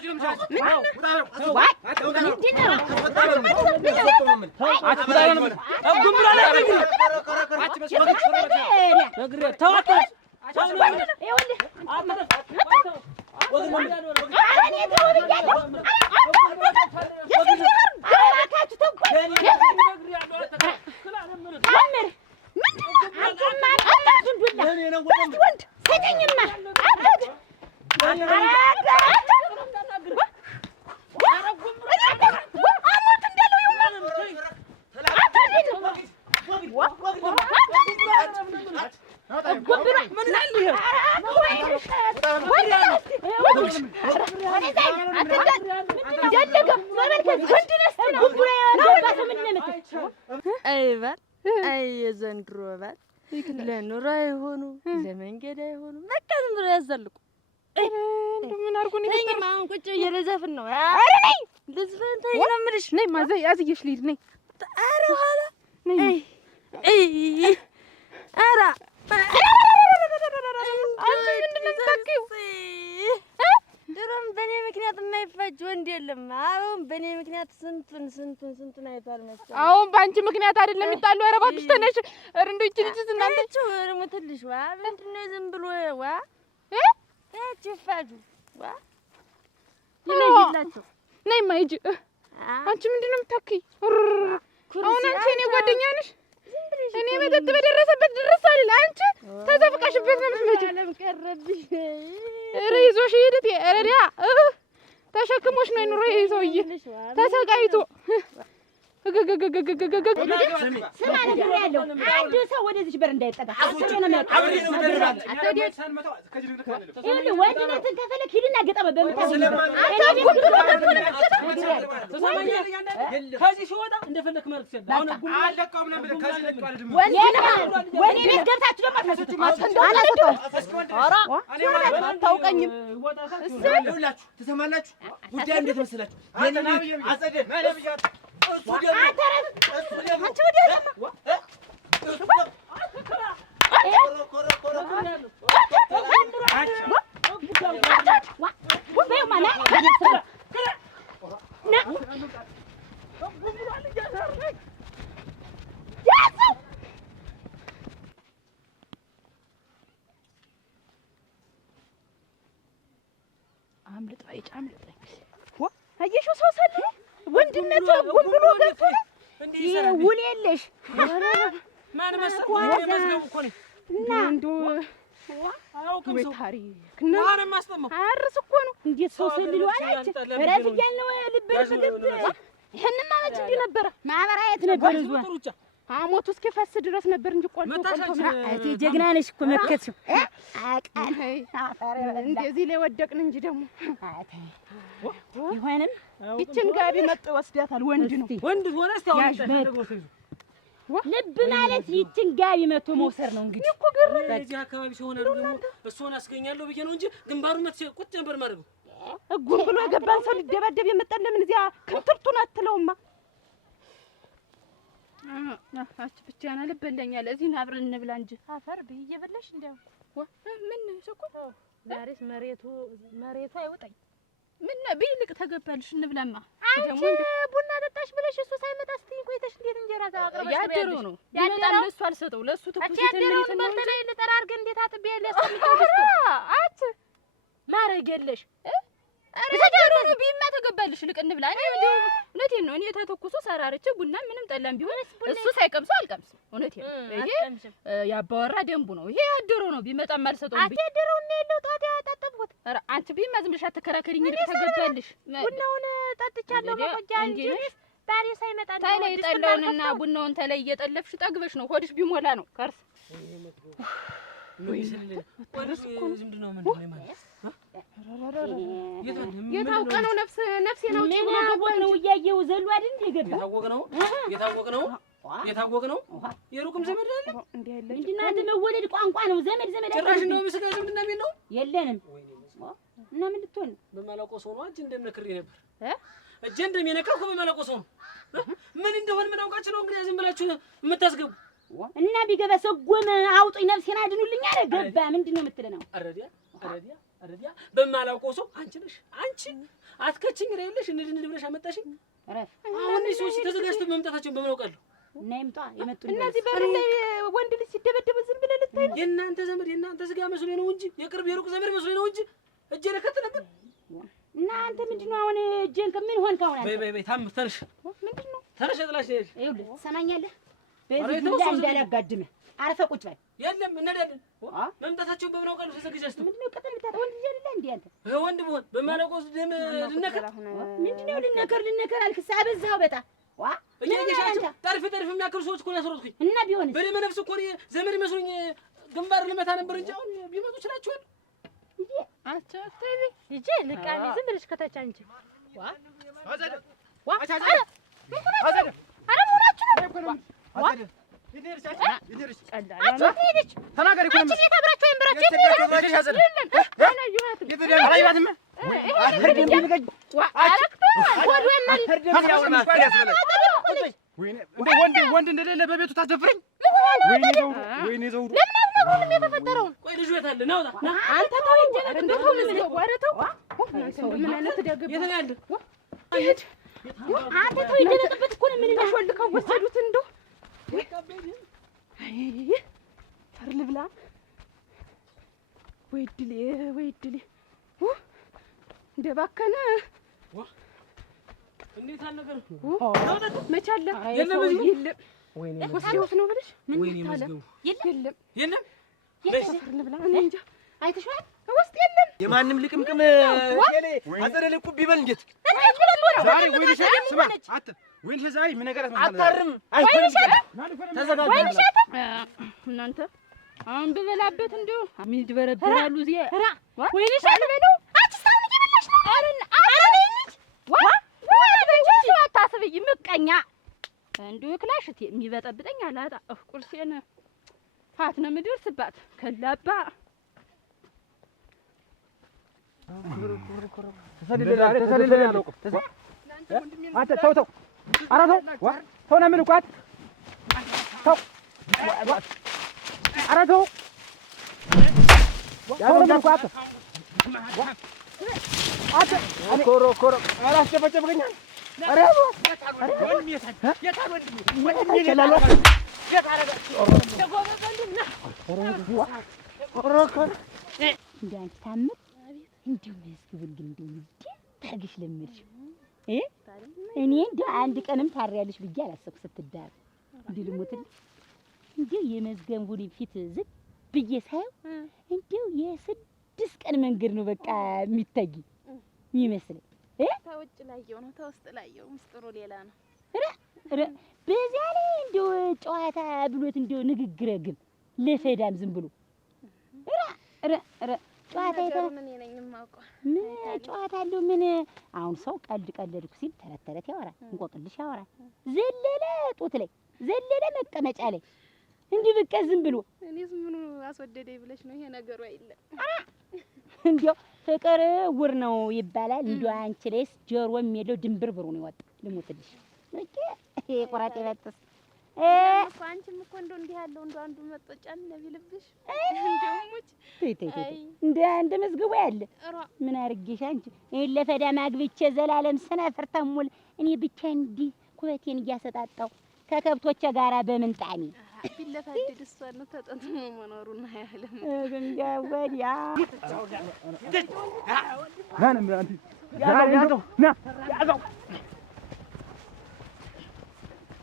የዘንድሮ ባል ለኑሮ አይሆኑ ለመንገድ አይሆኑ በቃ ዝም ብሎ ያዘልቁ። ምን አድርጎ ነው ይሄማ? አሁን ቁጭ ብዬ ልዘፍን ነው። ኧረ ነይ ልዝፈን ተይ ነው የምልሽ። ነይ ማዘይ አዝዬሽ ልሂድ ነይ። ኧረ ኋላ ነይ ኧረ ድሮም በእኔ ምክንያት የማይፋጅ ወንድ የለም። አሁን በእኔ ምክንያት ስንቱን አይቷል መሰለኝ። አሁን በአንቺ ምክንያት አይደለም የሚጣሉ። ኧረ እባክሽ ተነሽ። ኧረ እንደው ይቺ ልጅ እናንተ እርሙትልሽ ዋ ምንድን ነው ዝም ብሎ ዋ ያቺ ይፋጁ ዋ ይለይላቸው። ነይማ ሂጂ። አንቺ ምንድን ነው የምታክይ? አሁን አንቺ እኔ ጓደኛ ነሽ። እኔ መጠጥ በደረሰበት ድረስ አይደል አንቺ ተዘፍቀሽበት ነው የምትመጪው። ዓለም ቀረብሽ። ኧረ ይዞሽ ሂድ። ኧረ ዲያ ተሸክሞሽ ነው የኑሮ ይሄ ሰውዬ ተሰቃይቶ ስማ ነገር ያለው አንድ ሰው ወደዚህ በር እንዳይጠጋ አስሮ ነው የሚያውቀው። ወንድነትን ከፈለክ ሂድና ገጠመ ከዚህ ሲወጣ እንደፈለክ ማለት ይችላል። አሁን አለቀውም ነው የምልህ። ከዚህ ለቀው አይደለም ወይኔ ቤት ገብታችሁ ደግሞ አታውቀኝም። ይኸውላችሁ ትሰማላችሁ? ጉዳይ እንዴት መሰላችሁ? አጸደ አምልጥ ባይጭ አምልጥ አየሽው ሰው ሰለ ወንድነት ጉብሎ ገብቶ ውል የለሽ ማን መሰለኝ መዝገቡ እኮ ነው እና እንደው አውቅም ሰው ታሪክ ማን ማስጠመው አርስ እኮ ነው እንዴት ሰው ሰልሉ አላች ረፍ እያልን ልብሽ ግብ ይሄንን ማለት እንዲህ ነበረ ማበራየት ነበር እዛ አሞቱ እስኪፈስ ድረስ ነበር እንጂ ቆልቶ አይቲ ጀግና ነሽ እኮ መከትሽው አቃን እንደዚህ ላይ ወደቅን እንጂ ደግሞ ይሆንም ይችን ጋቢ መጥ ወስዳታል። ወንድ ነው ወንድ ሆነ እስቲ ልብ ማለት ይችን ጋቢ መቶ መውሰድ ነው እንግዲህ እኮ ግር በዚህ አካባቢ ሲሆን ደግሞ እሱን አስገኛለሁ ብዬ ነው እንጂ ግንባሩን መጥቼ ቁጭ ነበር ማድረግ እጉን ብሎ የገባን ሰው ሊደበደብ የመጣን ለምን እዚያ ክንትርቱን አትለውማ? አች ብቻና ልበለኛል። እዚህ አብረን እንብላ እንጂ አፈር ብዬ እየበላሽ እንደው ምን ስኩት ዛሬስ መሬቱ አይወጣኝ። ምን ቢልቅ ተገባልሽ እንብላማ። አንቺ ቡና ጠጣሽ ብለሽ እሱ ሳይመጣ ስትይ ቆይተሽ እንዴት እንጀራ ታቀርበሽ? ያደረው ነው ያደረው ለሱ አልሰጠው ለሱ ተኩስ ያደረውን በልተላይ ልጠራርገ እንዴት አጥቤ ለሰምተው አት ማረግ የለሽ ተደረሩ ቢማ ተገባልሽ ልቅ እንብላ። እኔ እንደው እውነቴን ነው። እኔ ተተኩሶ ሰራርቼ ቡና ምንም ጠላም ቢሆን እሱ ሳይቀምሰው አልቀምስም። እውነቴን ነው። ይሄ ያባወራ ደንቡ ነው። ይሄ ያደረው ነው። ቢመጣም አልሰጠውም። አትያደረው ነው ያለው ጧት ያጣጠብኩት። ኧረ አንቺ ቢማ ዝም ብለሽ አትከራከሪኝ። ልቅ ተገባልሽ ቡናውን ጠጥቻለሁ መቆጃ እንጂ ባሪ ሳይመጣ ነው ታላይ ጠላውንና ቡናውን ተላይ እየጠለፍሽ ጠግበሽ ነው ሆድሽ ቢሞላ ነው ከርስ የታወቀ ነው። ነፍሴ ነው ነው እያየው ዘሎ አይደል እንደገባ የታወቀ ነው። የሩቅም ዘመድ አለ እንዴ ያለ እንዴና መወለድ ቋንቋ ነው። ዘመድ ጭራሽ ነው ምስጋ ዝምድና ቢል ነው የለንም እና ምን ልትሆን በማላውቀው ሰው ነው አንቺ እንደምነክሬ ነበር እጄ እንደሚነካው በማላውቀው ሰው ነው። ምን እንደሆነ ምን አውቃችሁ ነው እንግዲህ ዝም ብላችሁ የምታስገቡ እና ቢገባ ሰጎም አውጡኝ ነፍሴን አድኑልኝ አለ ገባ። ምንድነው የምትለነው? አረዲያ በማላውቀው ሰው አንቺ ነሽ አንቺ አትከቺኝ ረይልሽ እንድን ብለሽ አመጣሽኝ። አረፍ አሁን እሱ ተዘጋጅተው መምጣታቸውን በምን አውቃለሁ? እና ይምጣ የመጡ እነዚህ በር ላይ ወንድ ልጅ ሲደበደብ ዝም ብለህ ልታይ ነው? የእናንተ ዘመድ የእናንተ ስጋ መስሎኝ ነው እንጂ የቅርብ የሩቅ ዘመድ መስሎኝ ነው እንጂ እጄን እከት ነበር እና አንተ ምንድነው አሁን እጄን ከምን ሆንክ? አሁን አንተ በይ ታም ተነሽ። ምንድነው ተነሽ ጥላሽ ነሽ። ይኸውልህ ትሰማኛለህ? በዚህ ዱላ እንዳላጋድምህ አርፈህ ቁጭ በል። የለም እንሄዳለን። መምጣታቸውን በምን አውቃለሁ? ተዘግጃችሁ ምንድነው ቅጥል ብታት ወንድ ልጅ አይደለ እንዴ አንተ? ወንድ ብሆን በማለቆስ ደም ልነከር ምንድነው ልነከር አልክስ? አበዛኸው በጣም ዋ እያየሻቸው ጠርፍ የሚያክሉ ሰዎች እኮ ነው ያስሮጥኩኝ። እና ቢሆንስ በደመ ነፍስ እኮ ዘመድ ይመስሉኝ ግንባር ልመታ ነበር እንጂ አሁን ቢመጡ ይችላችኋል። አቻተይ ይጄ ልቃሚ ዝም ብለሽ ከተቻ እንጂ ወንድ እንደሌለ በቤቱ ታስደፍረኝ። ወይኔ ዘውዱ ለምን የተፈጠረውን ቆይ ልጅ ቤት አለ ናውጣ አንተ ተው እንጂ እንደው ምን ወረተው ምን አይነት ደግብ የት ነው ያለ? አንተ ተው ይደረቅበት እኮ ነው። ምን ሾልከው ወሰዱት እንደው አይ ፈር ልብላ ወይ ድሌ እንደባከነ እንዴት አልነገር መቻለ የለም ወይኔ ወስደውት ነው ብለሽ ወይኔ መዝገቡ የለም ፈር ልብላ እንጃ አይተሽዋል? ውስጥ የለም የማንም ልቅምቅም ቴሌ አዘለልኩ ቢበል እንዴት ዛሬ ወይኔ ሸት ስማ አት ወይኔ ዛሬ ምን ነገር አታርም ወይኔ ሸት ተዘጋጅ ወይኔ ሸት እናንተ አሁን ብበላበት እንደው ምን ይድበረብራሉ እዚህ ወይኔ ሸት በለው አንቺ ሳውን እየበላሽ ነው አረነኝ አታስብይ ምቀኛ እንደው ክላሽት የሚበጠብጠኝ አላጣ ቁርሴን ፋት ነው የምደርስባት ከላባ ተሰልል ያለው አንተ ተው ኧረ ተው ነው የምልህ እኮ ተው ኧረ ተው ኮሮ ኧረ አስጨፈጨፍከኝ ኧረ እንደ አንቺ ታምር እንዲሁ መስግቡን ግን እንዲሁ ታርግሽ ለምልሽ እኔ እንደ አንድ ቀንም ታሪያለሽ ብዬ አላሰብኩ ስትዳር እንዲሁ ልሞትልሽ እንዲሁ የመዝገቡን ፊት ዝም ብዬ ሳየው እንዲሁ የ6 ቀን መንገድ ነው በቃ የሚታይ የሚመስለኝ ተውጭ ላየው ነው ተውስጥ ላየው ምስጥሩ ሌላ ነው በዚያ ላይ እንዲሁ ጨዋታ ብሎት እንዲሁ ንግግረ ግን ለፈዳም ዝም ብሎ ጨዋታ ምን ነኝ የማውቀው ምን ጨዋታ አለው? ምን አሁን ሰው ቀለድኩ ሲል ተረት ያወራል፣ እንቆቅልሽ ያወራል። ዘለለ ጡት ላይ ዘለለ መቀመጫ ላይ እንዲህ በቃ ዝም ብሎ እኔስ ምኑ አስወደደኝ ብለሽ ነው? ይሄ ነገሩ አይደለም እንዲያው ፍቅር ውር ነው ይባላል። እንዲያው አንቺ ላይስ ጆሮም የለው ድንብርብሩ ነው ይወጣ ልሞትልሽ እቺ ይሄ ቆራጤ በጥስ አንቺም እኮ እንደው እንዲህ ያለው እንደው አንዱ መጥጫን ነቢልብሽ እንደውሙች እንደ መዝገቡ ያለ ምን አርጌሽ አንቺ ይሄን ለፈዳ ማግብቼ ዘላለም ስነፍር ተሙል እኔ ብቻ እንዲህ ኩበቴን እያሰጣጣው ከከብቶቼ ጋራ በምንጣኔ ቢለፋደድ እሷ ነው ተጠጥሞ መኖሩና ያለም እንደ ወዲያ ና ያዘው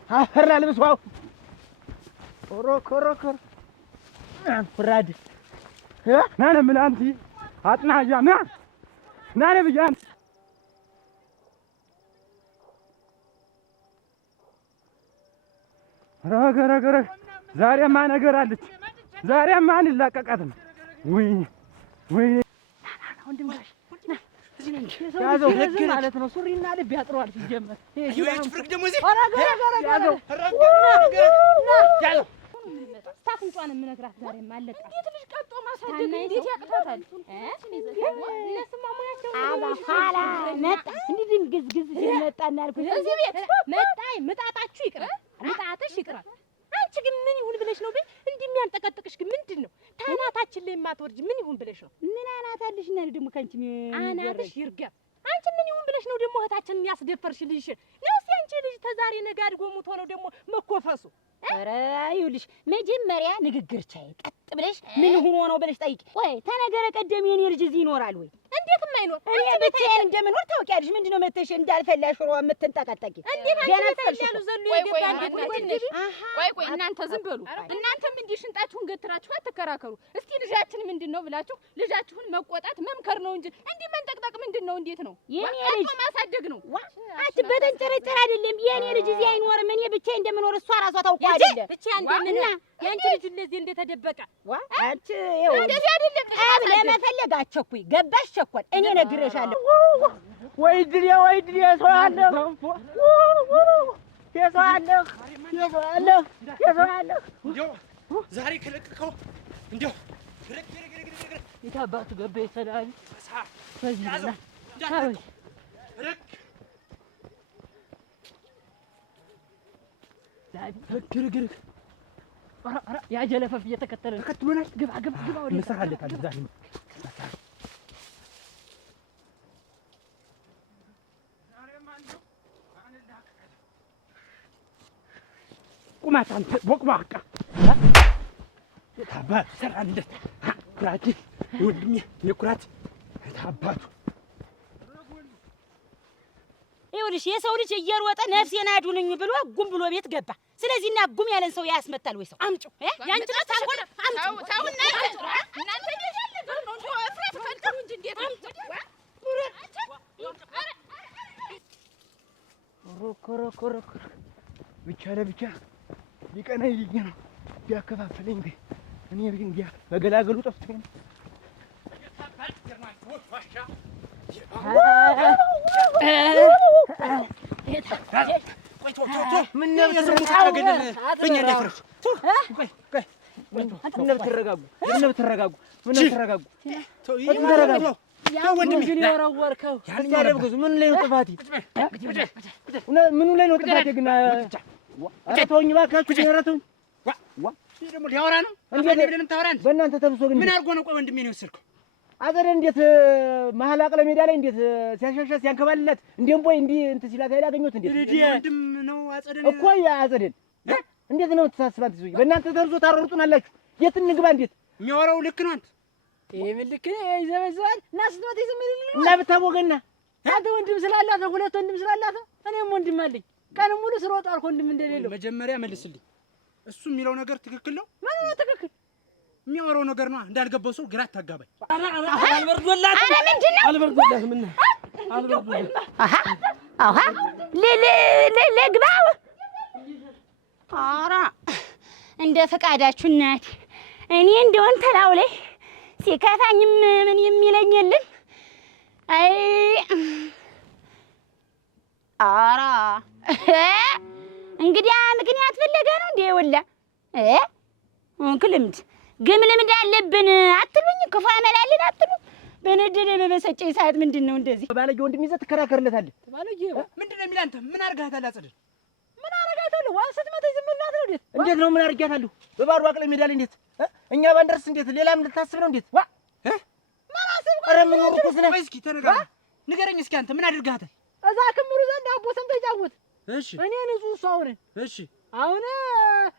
አፈራ ልብሷው ኮሮ ፍራድ ና ለምን አንቺ አጥናያ ና ለብያን ረገረ ዛሬማ ነገር አለች። ዛሬማ አንላቀቃትም። ወይ ወንድምሽ ያዘው ማለት ነው። ሱሪና ልብ ያጥረዋል ሲጀመር ይሄ ፍርቅ ደግሞ እዚህ ያዘው ታፍንጫን የምነግራት ዛሬ ማለቃ እንዴት ልጅ ቀጦ ማሳደግ እንዴት ያቅታታል? እነሱማ ሙያቸው ኋላ መጣ እንዲህ ድንግዝግዝ መጣና አልኩኝ እዚህ ቤት መጣይ ምጣጣችሁ ይቅራል፣ ምጣጥሽ ይቅራል። አንቺ ግን ምን ይሁን ብለሽ ነው እንዲህ የሚያንጠቀጥቅሽ? ግን ምንድን ነው ታናታችን ላይ የማትወርጂ? ምን ይሁን ብለሽ ነው? ምን አናታልሽ እና ደግሞ ካንቺ አናትሽ ይርገም። አንቺ ምን ይሁን ብለሽ ነው ደግሞ እህታችንን ያስደፈርሽ? ልጅሽ ነው አንቺ ልጅ ተዛሬ ነገ አድጎ ሙቶ ነው ደግሞ መኮፈሱ። ኧረ ይኸውልሽ መጀመሪያ ንግግር ቻይ ቀጥ ብለሽ ምን ሆኖ ነው ብለሽ ጠይቂ። ወይ ተነገረ ቀደም የኔ ልጅ እዚህ ይኖራል ወይ? እንዴት የማይኖር እኔ ብቻዬን እንደምኖር ታውቂያለሽ። ምንድነው መተሽ እንዳልፈላ ሽሮ የምትንጠቀጠቂ? እንዴት አንተ ያሉ ዘሎ የገባ እንዴት ቆይ እናንተ ዝም በሉ። እናንተም እንዲህ ሽንጣችሁን ገትራችሁ አትከራከሩ። እስቲ ልጃችን ምንድነው ብላችሁ ልጃችሁን መቆጣት መምከር ነው እንጂ እንዲህ መንጠቅጠቅ ምንድነው? እንዴት ነው? የኔ ልጅ ማሳደግ ነው። አትበጠንጨረጨር አይደለም። የኔ ልጅ እዚህ አይኖርም። እኔ ብቻዬን እንደምኖር እሷ ራሷ ታውቀው አይደለም። ብቻዬን እንደምኖር ያንቺ ልጅ እንደዚህ እንደተደበቀ አንቺ ይኸው እንደዚህ አይደለም። ለመፈለግ አትቸኩይ። ገባሽ? ቸኮል እኔ ነግሬሻለሁ። ወይ ድል ሰው አለ የሰው አለ እንደው ዛሬ ከለቀቀው እንደው የታባቱ ገባ ይሰላል ግርግር ያ ጀለፈፍ እየተከተለ ተከትሎናል። ግባ ወደ እንሰራለታለን ዛሬ ቁማት አንተ ቦቅቧቃ የታባቱ ሰራለት ኩራቴ ወንድሜ የኩራት የታባቱ ይኸውልሽ የሰው ልጅ እየሮጠ ነፍሴን አድኑኝ ብሎ ጉም ብሎ ቤት ገባ። ስለዚህ እና ጉም ያለን ሰው ያስመታል ወይ ሰው አምጪው ያንቺ ነው ታቆለ አምጪው ታውና እናንተ ይሻላል ነው እንዴ አፍራት ፈልተው እንጂ እንዴት ኮሮ ብቻ ለብቻ ሊቀና ይልኝ ነው ቢያከፋፍለኝ ግን እኔ ግን በገላገሉ ጠፍቶኝ ምን ነው የዘሙት ታገደል በእኛ እንዳይፈርሱ ምን ተረጋጉ ወንድሜ ያወርከው ያደብጉ ምን ላይ ነው ጥፋቴ? ምኑ ላይ ነው ጥፋቴ? ግን አራተውኝ ባካችሁ ያራተው ደግሞ ሊያወራ ነው እንዴ? ለምን ታወራን? በእናንተ ተብሶ ግን ምን አድርጎ ነው? ቆይ ወንድሜ ነው የወሰድከው? አዘረ እንዴት መሀል አቅለ ሜዳ ላይ እንዴት ሲያሻሻ ሲያንከባልላት እንዴም ቦይ እንዲህ እንትን ሲላት ያላገኙት እንዴት ወንድም ነው አጸደን እኮ ያ አጸደን እንዴት ነው ተሳስባት ይዙ በእናንተ ተርዞ ታረሩጡናላችሁ። የት እንግባ? እንዴት የሚያወራው ልክ ነው? አንተ ይሄ ምን ልክ ነው? ይዘበዛል እና ስትመጣ ይዘምልኝ እና ብታወገና አንተ ወንድም ስላላት ሁለት ወንድም ስላላት እኔም ወንድም አለኝ። ቀን ሙሉ ስሮጥ አልኩ ወንድም እንደሌለው። መጀመሪያ መልስልኝ። እሱ የሚለው ነገር ትክክል ነው? ማን ነው ትክክል? የሚያወራው ነገር ነው እንዳልገባው ሰው ግራ አታጋባኝ። አልበርዶላት አረ ምንድነው? አልበርዶላት ምን አልበርዶላት አሃ ለግባው አራ እንደ ፈቃዳችሁ እናቴ። እኔ እንደውን ተላው ላይ ሲከፋኝም ምን የሚለኝ የለም። አይ አራ እንግዲህ ምክንያት ፈለገ ነው እንዴ? ወላ እንክልምድ ግምልምድ አለብን አትሉኝ? ክፉ አመላልን አትሉኝ? በነደደ በመሰጨኝ ሰዓት ምንድነው እንደዚህ ባለጌ ወንድም ይዘህ ትከራከርለታለህ? ባለጌ ምንድነው የሚል? አንተ ምን አርጋታል? አጸደ ምን አረጋታለሁ? ዋሰት መተይ ዝም ብላት ነው። እንዴት ነው ምን አርጋታለሁ? በባዶ አቅለ ሜዳ ላይ እንዴት እኛ ባንደርስ እንዴት ሌላም ልታስብ ነው? እንዴት ምን አስብ? ኧረ ምን ነው እኮ ስለ እስኪ ተነጋገር፣ ንገረኝ እስኪ አንተ ምን አድርጋታል? እዛ ክምሩ ዘንድ አቦ ሰምተህ ተጫወት። እሺ እኔ ንጹህ ሰው ነኝ። እሺ አሁን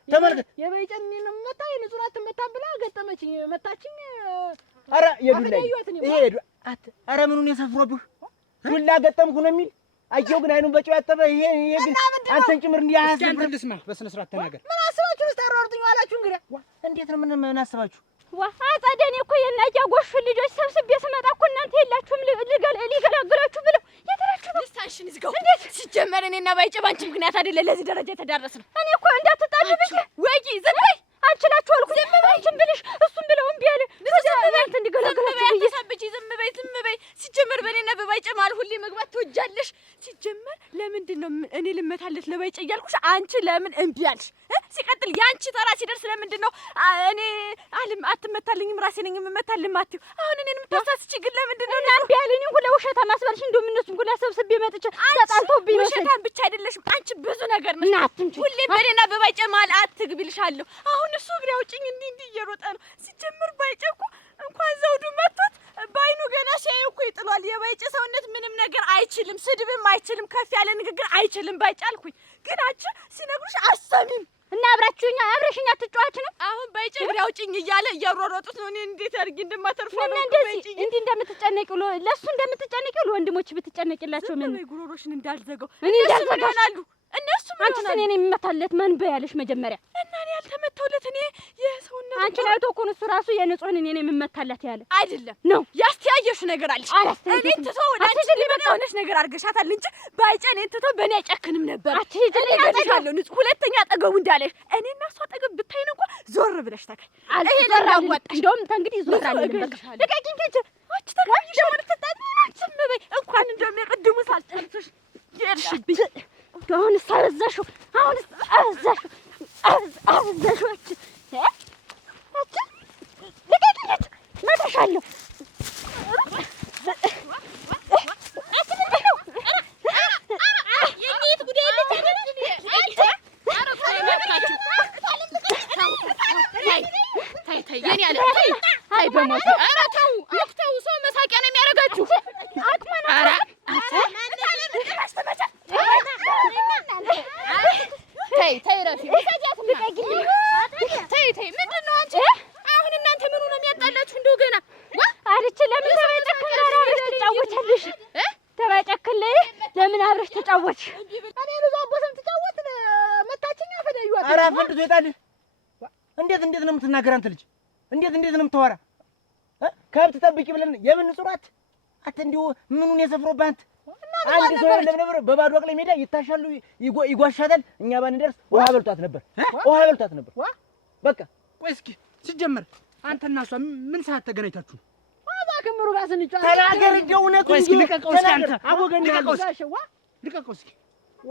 ተመልከት፣ የበይጨን ነው መታ የንጹህ አትመታም ብላ ገጠመችኝ፣ መታችኝ። ኧረ የዱላ ይሄ ኧረ ምኑን የሰፍሮብህ ዱላ ገጠምኩ ነው የሚል አየው። ግን አይኑን በጨው ያጠበ ይሄ ግን አንተን ጭምር እንዲህ አያስብም። አንተ ልስማ፣ በስነ ስርዓት ተናገር። ምን አስባችሁ ነው ታሯሩጥኝ አላችሁ? እንግዲህ እንዴት ነው ምን አስባችሁ? አጸደኔ እኮ የእናጃ ጎሹ ልጆች ሰብስቤ ስመጣ እኮ እናንተ የላችሁም ሊገላግላችሁ ብለው የተላችሁ ነው። ልሳንሽን ይዝጋው። እንዴት ሲጀመር እኔና ባይጨ ባንቺ ምክንያት አይደለ ለዚህ ደረጃ የተዳረስነው። እኔ እኮ እንዳትጣሉ ብዬ ወይ ዝም በይ አልችላችሁ አልኩ። አንቺም ብልሽ እሱም ብለው እምቢ አለ። እናንተ እንዲገላግላችሁ ብዬ ሰብጪ ዝም በይ። ሲጀመር በእኔና በባይጨ መሀል ሁሌ መግባት ትወጃለሽ። ሲጀመር ለምንድን ነው እኔ ልመታለት ለባይጨ እያልኩሽ አንቺ ለምን እምቢ አልሽ? ሲቀጥል ያንቺ ተራ ሲደርስ ለምንድን ነው እኔ አትመታልኝም ራሴ ነኝ የምመታልህ አትይው? አሁን እኔን የምታሳስቺ ግን ለምንድን ነው? እምቢ አለኝ ሁላ ውሸታ ማስበልሽ። እንደውም እነሱን ሁላ ሰብስቤ መጥቼ ተጣልተውብኝ ነው። ውሸታም ብቻ አይደለሽም አንቺ ብዙ ነገር ነሽ። ሁሌ በእኔና በባይጨ መሀል አትግቢልሻለሁ። አሁን እሱ እግሬ አውጭኝ እንዲህ እየሮጠ ነው። ሲጀምር ባይጨ እኮ እንኳን ዘውዱ መጥቶት በአይኑ ገና ሲያዩ እኮ ይጥሏል። የባይጨ ሰውነት ምንም ነገር አይችልም፣ ስድብም አይችልም፣ ከፍ ያለ ንግግር አይችልም ባይጨ አልኩኝ። ግን አንቺ ሲነግሩሽ አሰሚም እና አብረሽኛ ትጫዋች ነው። አሁን በይጭ አውጭኝ እያለ እያሯሯጡት ነው። እኔ እንዴት አድርጌ እንደማተርፈው ነው። እንዴ እንደምትጨነቂው ለእሱ እንደምትጨነቂው ለወንድሞች ብትጨነቂላቸው ምን ጉሮሮሽን እንዳልዘጋው እኔ እንዳልዘጋው እነሱ አንቺ እኔ የሚመታለት ማን በያለሽ መጀመሪያ እና እኔ ያልተመታውለት እኔ የሰውነት አንቺ ላይ ተቆን እሱ ራሱ የንጹህን እኔ የምመታለት ያለ አይደለም ነው ያስተያየሽ ነገር አለሽ። እኔ ትቶ ወዳንቺ ሊመጣውነሽ ነገር አድርገሻታል እንጂ ባይጨ እኔ ትቶ በእኔ አይጨክንም ነበር። አትሄጂልኝ አጠገባለሁ ንጹህ ሁለተኛ አጠገቡ እንዳለሽ እኔ እና እሱ አጠገብ ብታይን እንኳን ዞር ብለሽ ታከይ። ይሄ ለራዋጣሽ እንደውም ተንግዲህ ዞር አለልኝ። በቃ ልቀቂኝ ከእጅ አች ተቀይሽ ማለት ተጣጣች በይ እንኳን እንደውም የቅድሙ ሳልጨርስሽ ይርሽብኝ። አሁን አበዛሽው ልቀቂኝ መታሻለሁ። ሰው መሳቂያ ነው የሚያደርጋችሁ። ተይ ረፊ ተይ ምንድን ነው አንቺ? አሁን እናንተ ምኑ ነው የሚያጣላችሁ? እንደው ገና አለች ለምን ተበጨክል አብረሽ ተጫወቻለሽ? ተበጨክል ለምን አብረሽ ተጫወች? እኔ ልዛቦስም ተጫወት መታችኛ ፈደዩ ኧረ ፈንድቶ ይጣልሽ። እንዴት ነው የምትናገር አንተ ልጅ? እንዴት ነው የምታወራ? ከብት ጠብቂ ብለን የምን ጹራት አት እንዲሁ ምኑን የሰፍሮብህ አንተ? አንድ ሰው የለም ነበር በባዶ አቅለ ሜዳ ይታሻሉ ይጓሻታል። እኛ ባንደርስ ውሃ በልቷት ነበር። በቃ ቆይ እስኪ ሲጀመር አንተና እሷ ምን ሰዓት ተገናኝታችሁ? ዋዛ ክምሩ ጋር ስንጫወት ተናገር እንደው እውነቱን ቆይ እስኪ ልቀቀው እስኪ አንተ አወገን ልቀቀው እስኪ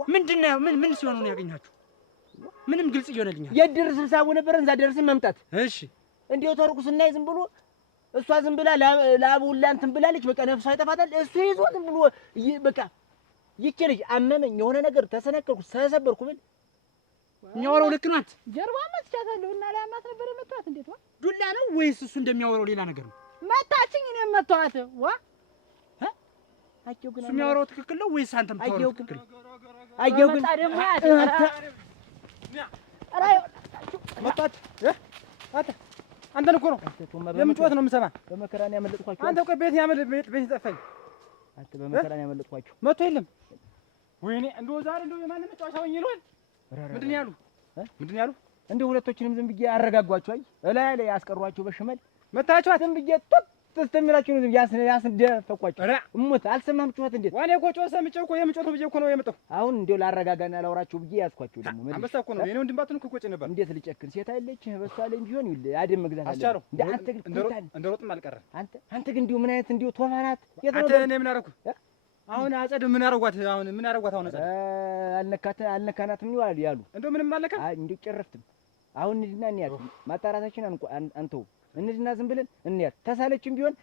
ምንድነው ምን ሲሆኑ ነው ያገኛችሁ? ምንም ግልጽ ይሆነልኛል። የድር ስብሰባ ነበረን እዛ ደርስን መምጣት እሺ እንዴው ተርኩ ስናይ ዝም ብሎ እሷ ዝም ብላ ላቡላ እንትን ብላለች። በቃ ነፍሷ ይጠፋታል። እሱ ይዞ ዝም ብሎ በቃ ይቺ ልጅ አመመኝ የሆነ ነገር ተሰነከርኩ ተሰበርኩ ብል የሚያወራው ልክ ናት። ጀርባ መትቻታለሁ እና ላያማት ነበር መጣት። እንዴት ዱላ ነው ወይስ እሱ እንደሚያወራው ሌላ ነገር ነው? መታችኝ እኔም መታዋት። አየው ግን እሱ የሚያወራው ትክክል ነው ወይስ አንተ የምታወራው ትክክል? አየው ግን መጣች አንተ አንተን እኮ ነው ለምን ጮት ነው የምሰማ? በመከራን ያመለጥኳቸው አንተ ቆይ ቤት ጠፋኝ። አንተ በመከራን ያመለጥኳቸው መቶ የለም ወይኔ እንደው ዛሬ እንደው የማንም ጫዋታ ሆኜ ይሏል። ምንድን ያሉ እንደ ሁለቶችንም ዝም ብዬ አረጋጓቸው። አይ እላይ ላይ ያስቀሯቸው በሽመል መታችኋት ዝም ብዬ ተስተምራችሁ ነው ያስደፈቋቸው። እሙት አልሰማህም? ጩኸት እንዴት ዋኔ እኮ ጮህ ሰምቼው እኮ የምጮህ ነው ብዬ እኮ ነው የመጣሁ። አሁን እንደው ላረጋጋና ላውራችሁ ብዬ ያዝኳቸው። ደግሞ ምን አንበሳ እኮ ነው የኔ ወንድም ባቱን እኮ ቆጭ ነበር። እንዴት ልጨክን? ሴት አይለች በሷ ላይ ቢሆን ይል አደም መግዛት አለ አስቻለው። አንተ ግን እንደሮጥም አልቀረም። አንተ ግን እንደው ምን አይነት እንደው ቶፋናት አንተ እኔ ምን አደረኩ? አሁን አጸድ ምን አደረጓት? አሁን አጸድ አልነካናትም ያሉ እንደው ምንም አልነካም። እንደው ጨረፍትም። አሁን እንድና እንያት ማጣራታችን አንተው እንድና ዝም ብለን እንያት ተሳለችም ቢሆን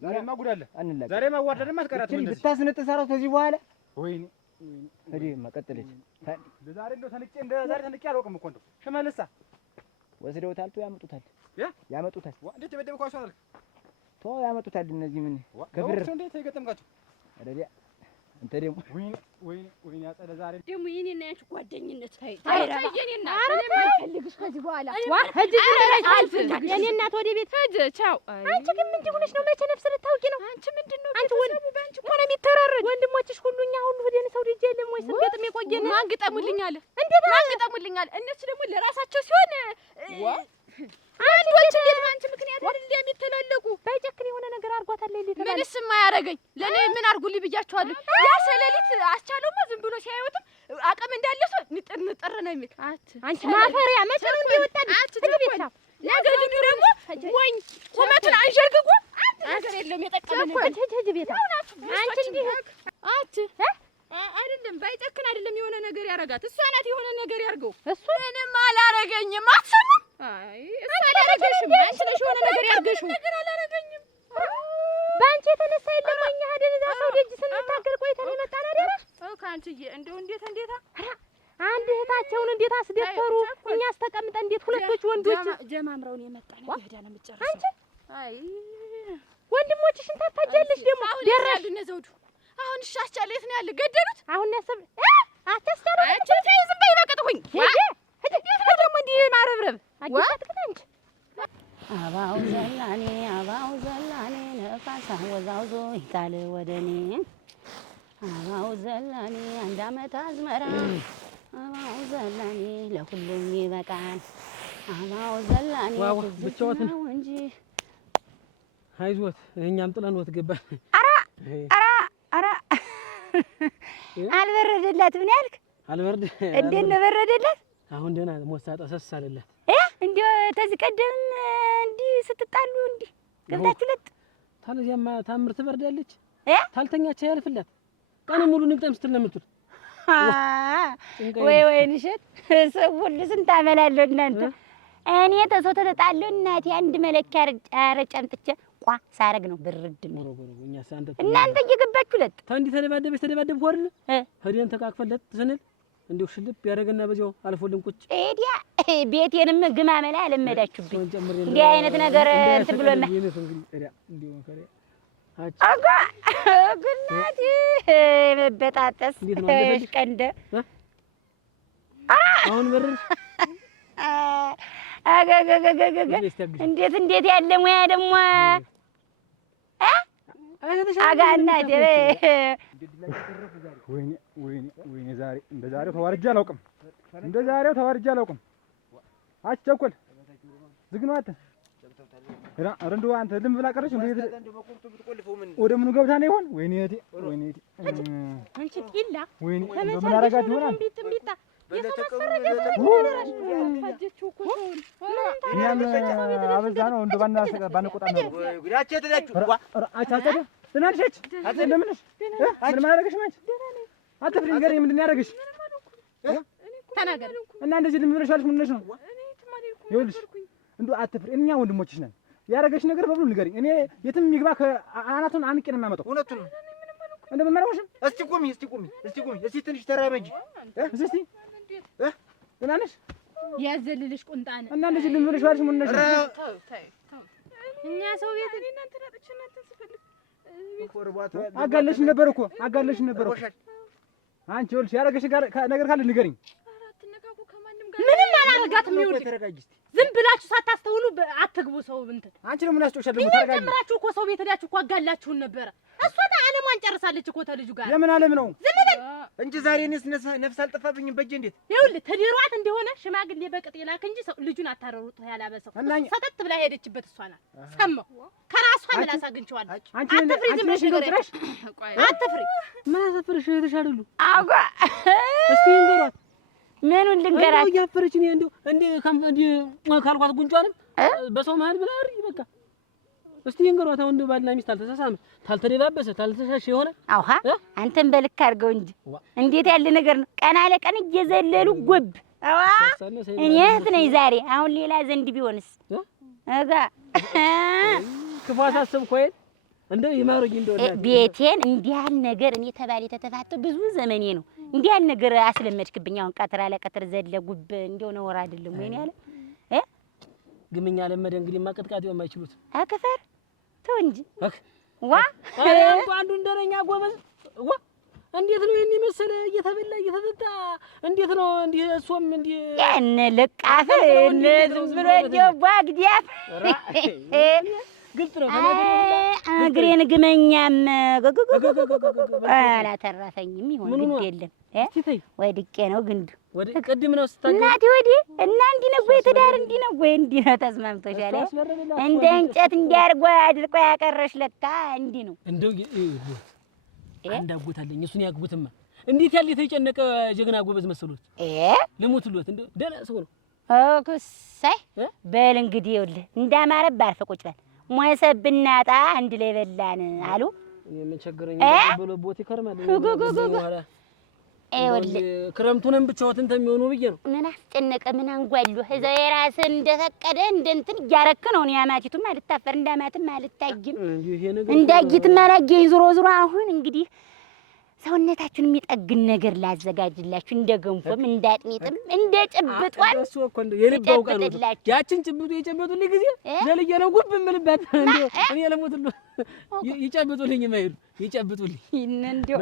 ዛሬማ ጉድ አለ። አንላቀቅ ዛሬማ አዋርደንም አትቀራትም። እንደዚህ ብታስነጥስ አራው ከዚህ በኋላ ወይኔ እዴ መቀጠለች ዛሬ እንደው ዛሬ ተንቄ አልወቅም እኮ እንደው ሽመልሳ ወስደውታል። ያመጡታል እንዴት የበደብኳቸው አልክ? ያመጡታል። እነዚህ ምን ከብር እንዴት የገጠምካቸው? አረዲያ አንተ ደግሞ ወይኔ አጸደ ዛሬ ደግሞ የኔና ያንቺ ጓደኝነት የኔና አልፈልግሽ ከዚህ በኋላ የኔ እናት ወደ ቤት ሂጅ። ቻው። አንቺ ግን ምንድን ሆነሽ ነው? መቼ ነፍስ ልታውቂ ነው? አንቺ ምንድን ነው? አንቺ ባንቺ እኮ ነው የሚተራረድ። ወንድሞችሽ ሁሉ እኛ ሁሉ ወደነ ሰው ልጅ የለም ወይ? ስንገጥም የቆየን ማን ግጠሙልኝ አለ? እንዴት ማን ግጠሙልኝ አለ? እነሱ ደግሞ ለራሳቸው ሲሆን አንዶች እንዴት አንቺ ምክንያት አይደል የሚተላለቁ? ባይጨክን የሆነ ነገር አርጓታል። ምንስ የማያረገኝ ለኔ ምን አርጉልኝ ብያቸዋለሁ። ያ ሰለሊት አስቻለውማ ዝም ብሎ ሲያዩትም አቅም እንዳለ ሰው ንጥር ነው የሚል አንቺ ማፈሪያ መቼ ነው እንደወጣን? ቤት ነገ ደግሞ ወኝ ቁመቱን አንሸርግጎ ነገር የለም የጠቀመኝ ሂጅ ቤት አንቺ እንዲህ አይደለም ባይጨክን አይደለም የሆነ ነገር ያረጋት እሷ ናት። የሆነ ነገር ያርገው እሱ ምንም አላረገኝም። አትሰማም? አይ እሷ አላረገሽም። አንቺ ነሽ የሆነ ነገር ያርገሽው። ነገር አላረገኝም። ባንቺ የተነሳ የለም እኛ ሄደን እዛ ሰው ደጅ ስንታገል ቆይተን የመጣን አይደል? ካንቺዬ እንደው እንዴት አንድ እህታቸውን እንዴት አስደፈሩ። እኛ አስተቀምጠን እንዴት ሁለቶች ወንዶች ጀማምረውን የመጣን ይሄዳ ነው የምትጨርሰው። አንቺ አይ ወንድሞችሽን ታፋጃለሽ ደግሞ ደራዱ ነው ዘውዱ። አሁን እሺ አስቻለ የት ነው ያለ? ገደሉት። አሁን ያሰብ አታስተሩ አንቺ ዝም በይ በቀጥ አልኩኝ። ደግሞ እንዲህ ማረብረብ አግኝተህ አባው ዘላኔ ነፋስ አወዛውዞ ይጣል ወደኔ አባው ዘላኔ አንድ ዓመት አዝመራ አባው ዘላኔ ለሁሉም ይበቃል አባው ዘላኔ ብቻዎትን እንጂ አይዞት እኛም ጥለንዎት ገባን። ኧረ አልበረደላት ምን ያልክ? አልበርድ እንዴት ነው በረደላት? አሁን ደህና ሞሳ ጠሰስ አለላት። እንዲያው ተዚህ ቀደም እንዲህ ስትጣሉ እንዲህ ገብታችሁ ለጥ ታለዚያማ ታምር ትበርዳለች። ታልተኛች ያልፍላት ቀን ሙሉ ንግጠም ስትል ነው የምትውል። ወይ ንሸት ሰው ሁሉ ስንት አመላለሁ እናንተ። እኔ ተሰው ተጣጣለሁ እናቴ አንድ መለኪያ አረጭ አምጥቼ ቋ ሳረግ ነው ብርድ ነው። እናንተ እየገባችሁ ለጥ ታንዲ ተደባደብኩ አይደል? ሄደን ተቃቅፈን ለጥ ስንል እንዲሁ ሽልብ ያደረገና በዚያው አልፎልን ቁጭ ኤዲያ ቤቴንም ግማመላ አለመዳችሁብኝ። እንዲህ አይነት ነገር እንትን ብሎና አጋ ግናቲ መበጣጠስ ቀንደ አሁን በረር እንዴት ያለ ሙያ ደግሞ አጋና ደበ ወይኔ ዛሬ እንደ ዛሬው ተዋርጄ አላውቅም። አትቸኩል ዝግ ነው አንተ እንደው አንተ ልም ብላ ቀረች ወደ ምኑ ገብታ ነው ይሆን? ወይኔ አንቺ ጢላ ወይኔ ምን አደረጋት ይሆናል? እኛም አበዛ ነው እንደው ባንቆጣ ነው ጉዳቸው ተዳችሁ አቻቻ ትናንሸች እንደምንሽ ምን ማድረግሽ ነች? አትፍሪ ንገረኝ፣ ምንድን ነው ያደረግሽ? ተናገር እና እንደዚህ ልም ብለሻልሽ ምን ነሽ ነው? ይኸውልሽ እንደው አትፍሪ፣ እኛ ወንድሞችሽ ነን። ያደረገሽ ነገር በብሉ ንገረኝ። እኔ የትም ይግባ ከአናቱን አንቄ ነው የማመጣው። እውነቱን ነው እንደምመረውሽም። እስቲ ቁሚ እስቲ ትንሽ ተራመጂ። እስቲ ደህና ነሽ? ያዘልልሽ ቁንጣን እና እንደዚህ ልም ብለሻልሽ ምን ነሽ? እኛ ሰው ቤት እኔ እናንተ ናጥች እናንተ ስፈልግ አጋለሽ ነበር እኮ አንቺ ይኸውልሽ ያደረገሽ ነገር ካለ ንገረኝ። ምንም አላደርጋትም። ይኸውልሽ ዝም ብላችሁ ሳታስተውሉ አትግቡ። ሰው እንትን አንቺ ነው ምን ያስጮሻል? ደግሞ ተረጋጊ። ጀምራችሁ እኮ ሰው ቤት ሄዳችሁ እኮ አጋላችሁን ነበረ። እሷ ዓለሟን ጨርሳለች እኮ ተልጁ ጋር። የምን ዓለም ነው? ዝም በል እንጂ ዛሬ እኔስ ነፍስ አልጠፋብኝም በእጄ። እንዴት ይኸውልህ ተዲሯት እንደሆነ ሽማግሌ በቅጥ ይላክ እንጂ ሰው ልጁን አታረሩት ያላበሰው ሰተት ብላ ሄደችበት እሷ ናት። ሰማሁ ከራሷ ምላስ አግኝቼዋለሁ። አትፍሪ፣ ዝም ብለሽ ንገረሽ። አትፍሪ። ምን አሳፈረሽ? የተሻለሉ አጓ እስቲ ንገሯት። ምኑን ልንገራት? እንደው እያፈረች እኔ እንደው ካልኳት ጉንጯንም በሰው መሀል ብላ አሪ በቃ እስቲ ንገሯት። አሁን እንደው ባልና ሚስት አልተሳሳመ ታልተደባበሰ ታልተሻሽ የሆነ አውሃ አንተም በልክ አድርገው እንጂ እንዴት ያለ ነገር ነው! ቀን አለ ቀን እየዘለሉ ጎብ አዋ እኔ እህት ነኝ ዛሬ። አሁን ሌላ ዘንድ ቢሆንስ አጋ ክፉ አሳሰብኩ ወይ እንደው ይማሩኝ እንደው ቤቴን እንዲህ ያለ ነገር እኔ ተባሌ ተተፋተው ብዙ ዘመኔ ነው። እንዲህ ያለ ነገር አስለመድክብኝ። አሁን ቀጥራ ለቀጥር ዘለ ጉብ እንደው ነው ወራ አይደለም ወይ ነው ያለ ግምኛ ለመደ እንግዲህ ማቀጥቃት የማይችሉት አከፈር ተው እንጂ ዋ አንዱ እንደረኛ ጎበዝ ዋ እንዴት ነው የኔ መሰለ እየተበላ እየተጠጣ እንዴት ነው እንዴ? እሷም እንዴ ያን ለቃፈ ዝም ብሎ እንደው ባግዲያፍ ግልጽ ነው። እግሬን ግመኛም አላተረፈኝም። ይሁን ግድ የለም ወድቄ ነው ግንዱ ወደ ቅድም ነው ስታገኝ እናቴ ወዲህ እና እንዲህ ነው ወይ ትዳር እንዲህ ነው ወይ እንዲህ ነው። ተስማምቶሻል? እንደ እንጨት እንዲያርጓ አድርቆ ያቀረሽ ለካ እንዲህ ነው። እንደው አንድ አጎት አለኝ። እሱን ያግቡትማ እንዴት ያለ የተጨነቀ ጀግና ጎበዝ መሰሉት። ልሙትሉት እንደው ደህና ሰው ነው። እኮሳይ በል እንግዲህ ይኸውልህ እንዳማረብ አርፈ ቁጭ በል። ሞሰብ ብናጣ አንድ ላይ በላን አሉ። እኔ ምን ቸገረኝ ብሎ ቦት ይከርማል። ይኸውልህ ክረምቱንም ብቻዎትን ተሚሆኑ ብዬ ነው። ምን አስጨነቀ? ምን አንጓሉ? እዛው የራስህን እንደፈቀደ እንትን እያረክ ነው። እኔ አማቲቱም አልታፈር እንዳማትም አልታይም እንዳጊትም አላገኝ። ዞሮ አሁን እንግዲህ ሰውነታችሁን የሚጠግን ነገር ላዘጋጅላችሁ እንደ ገንፎም እንደ አጥሚጥም እንደ ጭብጧን እሱ እኮ እንደው የልብ አውቃ ነው ያችን ጭብጡ የጨበጡልኝ ጊዜ ዘልዬ ነው ጉብ የምልባት እንደው እኔ ለሞትሉ ይጨብጡልኝ የማይሉ ይጨብጡልኝ እንደው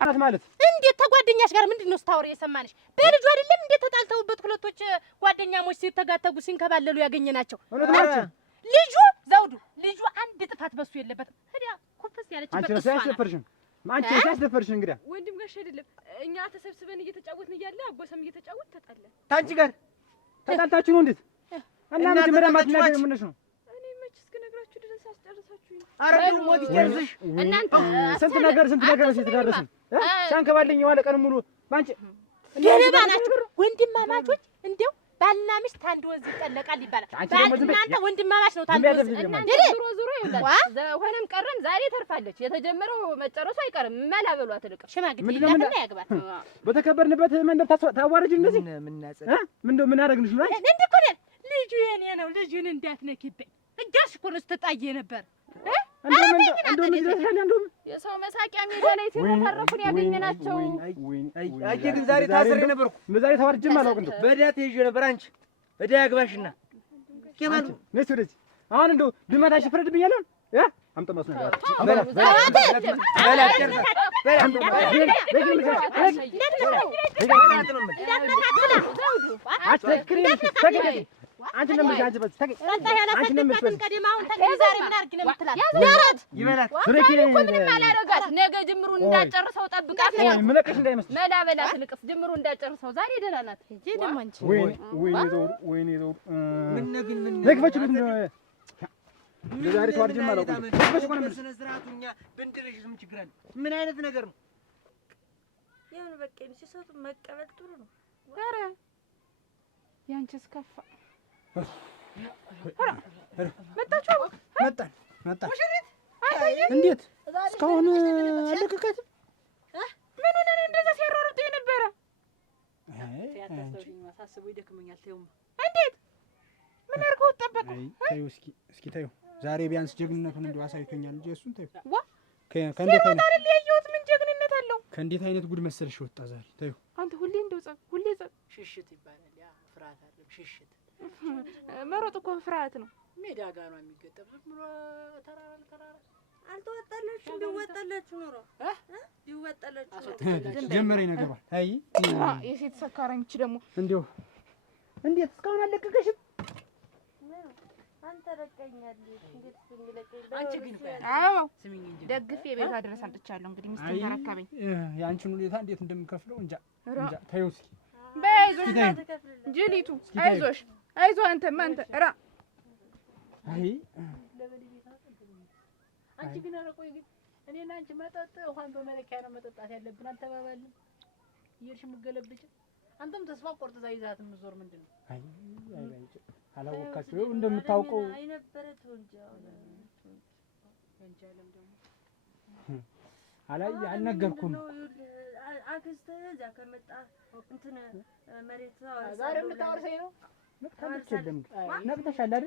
አራት ማለት እንዴት ተጓደኛሽ ጋር ምንድን ነው ስታወሪ የሰማንሽ? በልጁ አይደለም እንዴት ተጣልተውበት ሁለቶች ጓደኛሞች ሲተጋተጉ ሲንከባለሉ ያገኘናቸው? ልጁ ዘውዱ ልጁ አንድ ጥፋት በሱ የለበትም። ታዲያ ኩፍስ ያለችበት እሷ ናት። አንቺ ያስደፈርሽ እንግዲያ ወንድም ጋር አይደለም እኛ ተሰብስበን እየተጫወትን እያለ አጎሰም እየተጫወት ተጣለን። ታንቺ ጋር ተጣልታችሁ ነው እንዴት? እና መጀመሪያ ማትናገር ምንሽ ነው? እኔ መች እስክነግራችሁ ድረስ አስጨርሳችሁኝ። ኧረ እንደው ሞት ይጨርስሽ። እናንተ ስንት ነገር ሲተዳረስን ሲያንከባለኝ የዋለ ቀን ሙሉ ባንቺ ገለባ ናችሁ ወንድማማቾች። እንደው ባልና ሚስት አንድ ወንዝ ይጠለቃል ይባላል። እናንተ ወንድማማች ነው ታንድ ወንዝ እናንተ ዙሮ ይውላል። ሆነም ቀረም ዛሬ ተርፋለች። የተጀመረው መጨረሱ አይቀርም። መላ በሏት ልቅ ሽማግሌ ይላልና ያግባት። በተከበርንበት መንደር ታዋረጅ እንደዚህ ምን አደረግንሽ ነው? እንዴ እኮ ልጁ የኔ ነው። ልጁን እንዳትነኪብኝ እጃሽ እኮ ነው ስትጣዬ ነበር። እንደውም የሰው መሳቂያ ሜዳ ላይ ሲተረፉን ያገኘናቸው። አይ ግን ዛሬ ታስሬ ነበርኩ። ዛሬ ተዋርጅም አላውቅም። እንደው በዕዳ ተይዤ ነበር። አንቺ ዕዳ ያግባሽና ከማን ነስ ወደዚህ አሁን እንደው ድመታሽ ፍረድብኛል። አምጣማስ ነው ነገ ጅምሩን እንዳጨርሰው ጠብቃት ነው መላ በላት ልቅስ ጅምሩ እንዳጨርሰው ዛሬ ደህና ናት። እጂ ደሞ አንቺ ወይኔ ዛሬ ተዋርጅም አላውቅም። ስነ ስርዓቱኛ ብንድርሽ ምን ችግር አለ? ምን አይነት ነገር ነው? ያን በቃ ሲሰጡ መቀበል ጥሩ ነው። ኧረ ያንቺስ ከፋ። መጣችሁ? መጣን። እንዴት እስካሁን አለቀቃትም? ምን ሆነ ነው እንደዛ ሲያሯሩጡ የነበረ? ሳስቡ ይደክመኛል። ተይውማ እንዴት ምን አድርገው ተጠበቁ? ተይው እስኪ ተይው። ዛሬ ቢያንስ ጀግንነቱን እንደው አሳይቶኛል እንጂ እሱን ተይው። ከእንዴት አይነት ያየሁት ምን ጀግንነት አለው? ከእንዴት አይነት ጉድ መሰልሽ ወጣ ዛሬ። ተይው አንተ ሁሌ እንደው ሁሌ ሽሽት ይባላል። ያ ፍርሃት አይደለም ሽሽት። መሮጥ እኮ ፍርሃት ነው። ሜዳ ጋር ነው የሚገጠም። ዝም ብሎ ተራራ አልተወጣላችሁ ቢወጣላችሁ ኖሮ ቢወጣላችሁ ጀመረኝ ነገሯ። አይ የሴት ሰካራም እቺ ደግሞ እንደው እንዴት እስካሁን አለቀቀሽም? አንተ ረቀኛለህ እንዴት እንደለቀኝ አንቺ ግን አዎ ስሚኝ እንጂ ደግፌ ቤት አድረስ አምጥቻለሁ። እንግዲህ ሚስቴን ተረከበኝ። ያንቺን ሁኔታ እንዴት እንደምከፍለው እንጃ። ተይው እስኪ በይዞሽ ጅሊቱ አይዞሽ አንተማ አንተ ራ አይ አንቺ ግን አረቆይ ግን እኔና አንቺ መጠጥ እንኳን በመለኪያ ነው መጠጣት ያለብን። አልተባባልንም? እየሄድሽ የምትገለብጭ አንተም ተስፋ ቆርጥ እዛ ይዛት የምትዞር ምንድን ነው? አይ አላወቃችሁ እንደምታውቀው አይነበረ ተወንጃ አንቺ አለም ደግሞ አልነገርኩም። አክስትህ እዛ ከመጣ እንትን መሬት ዛሬ የምታወርሰኝ ነው። ነቅተሻል አይደል?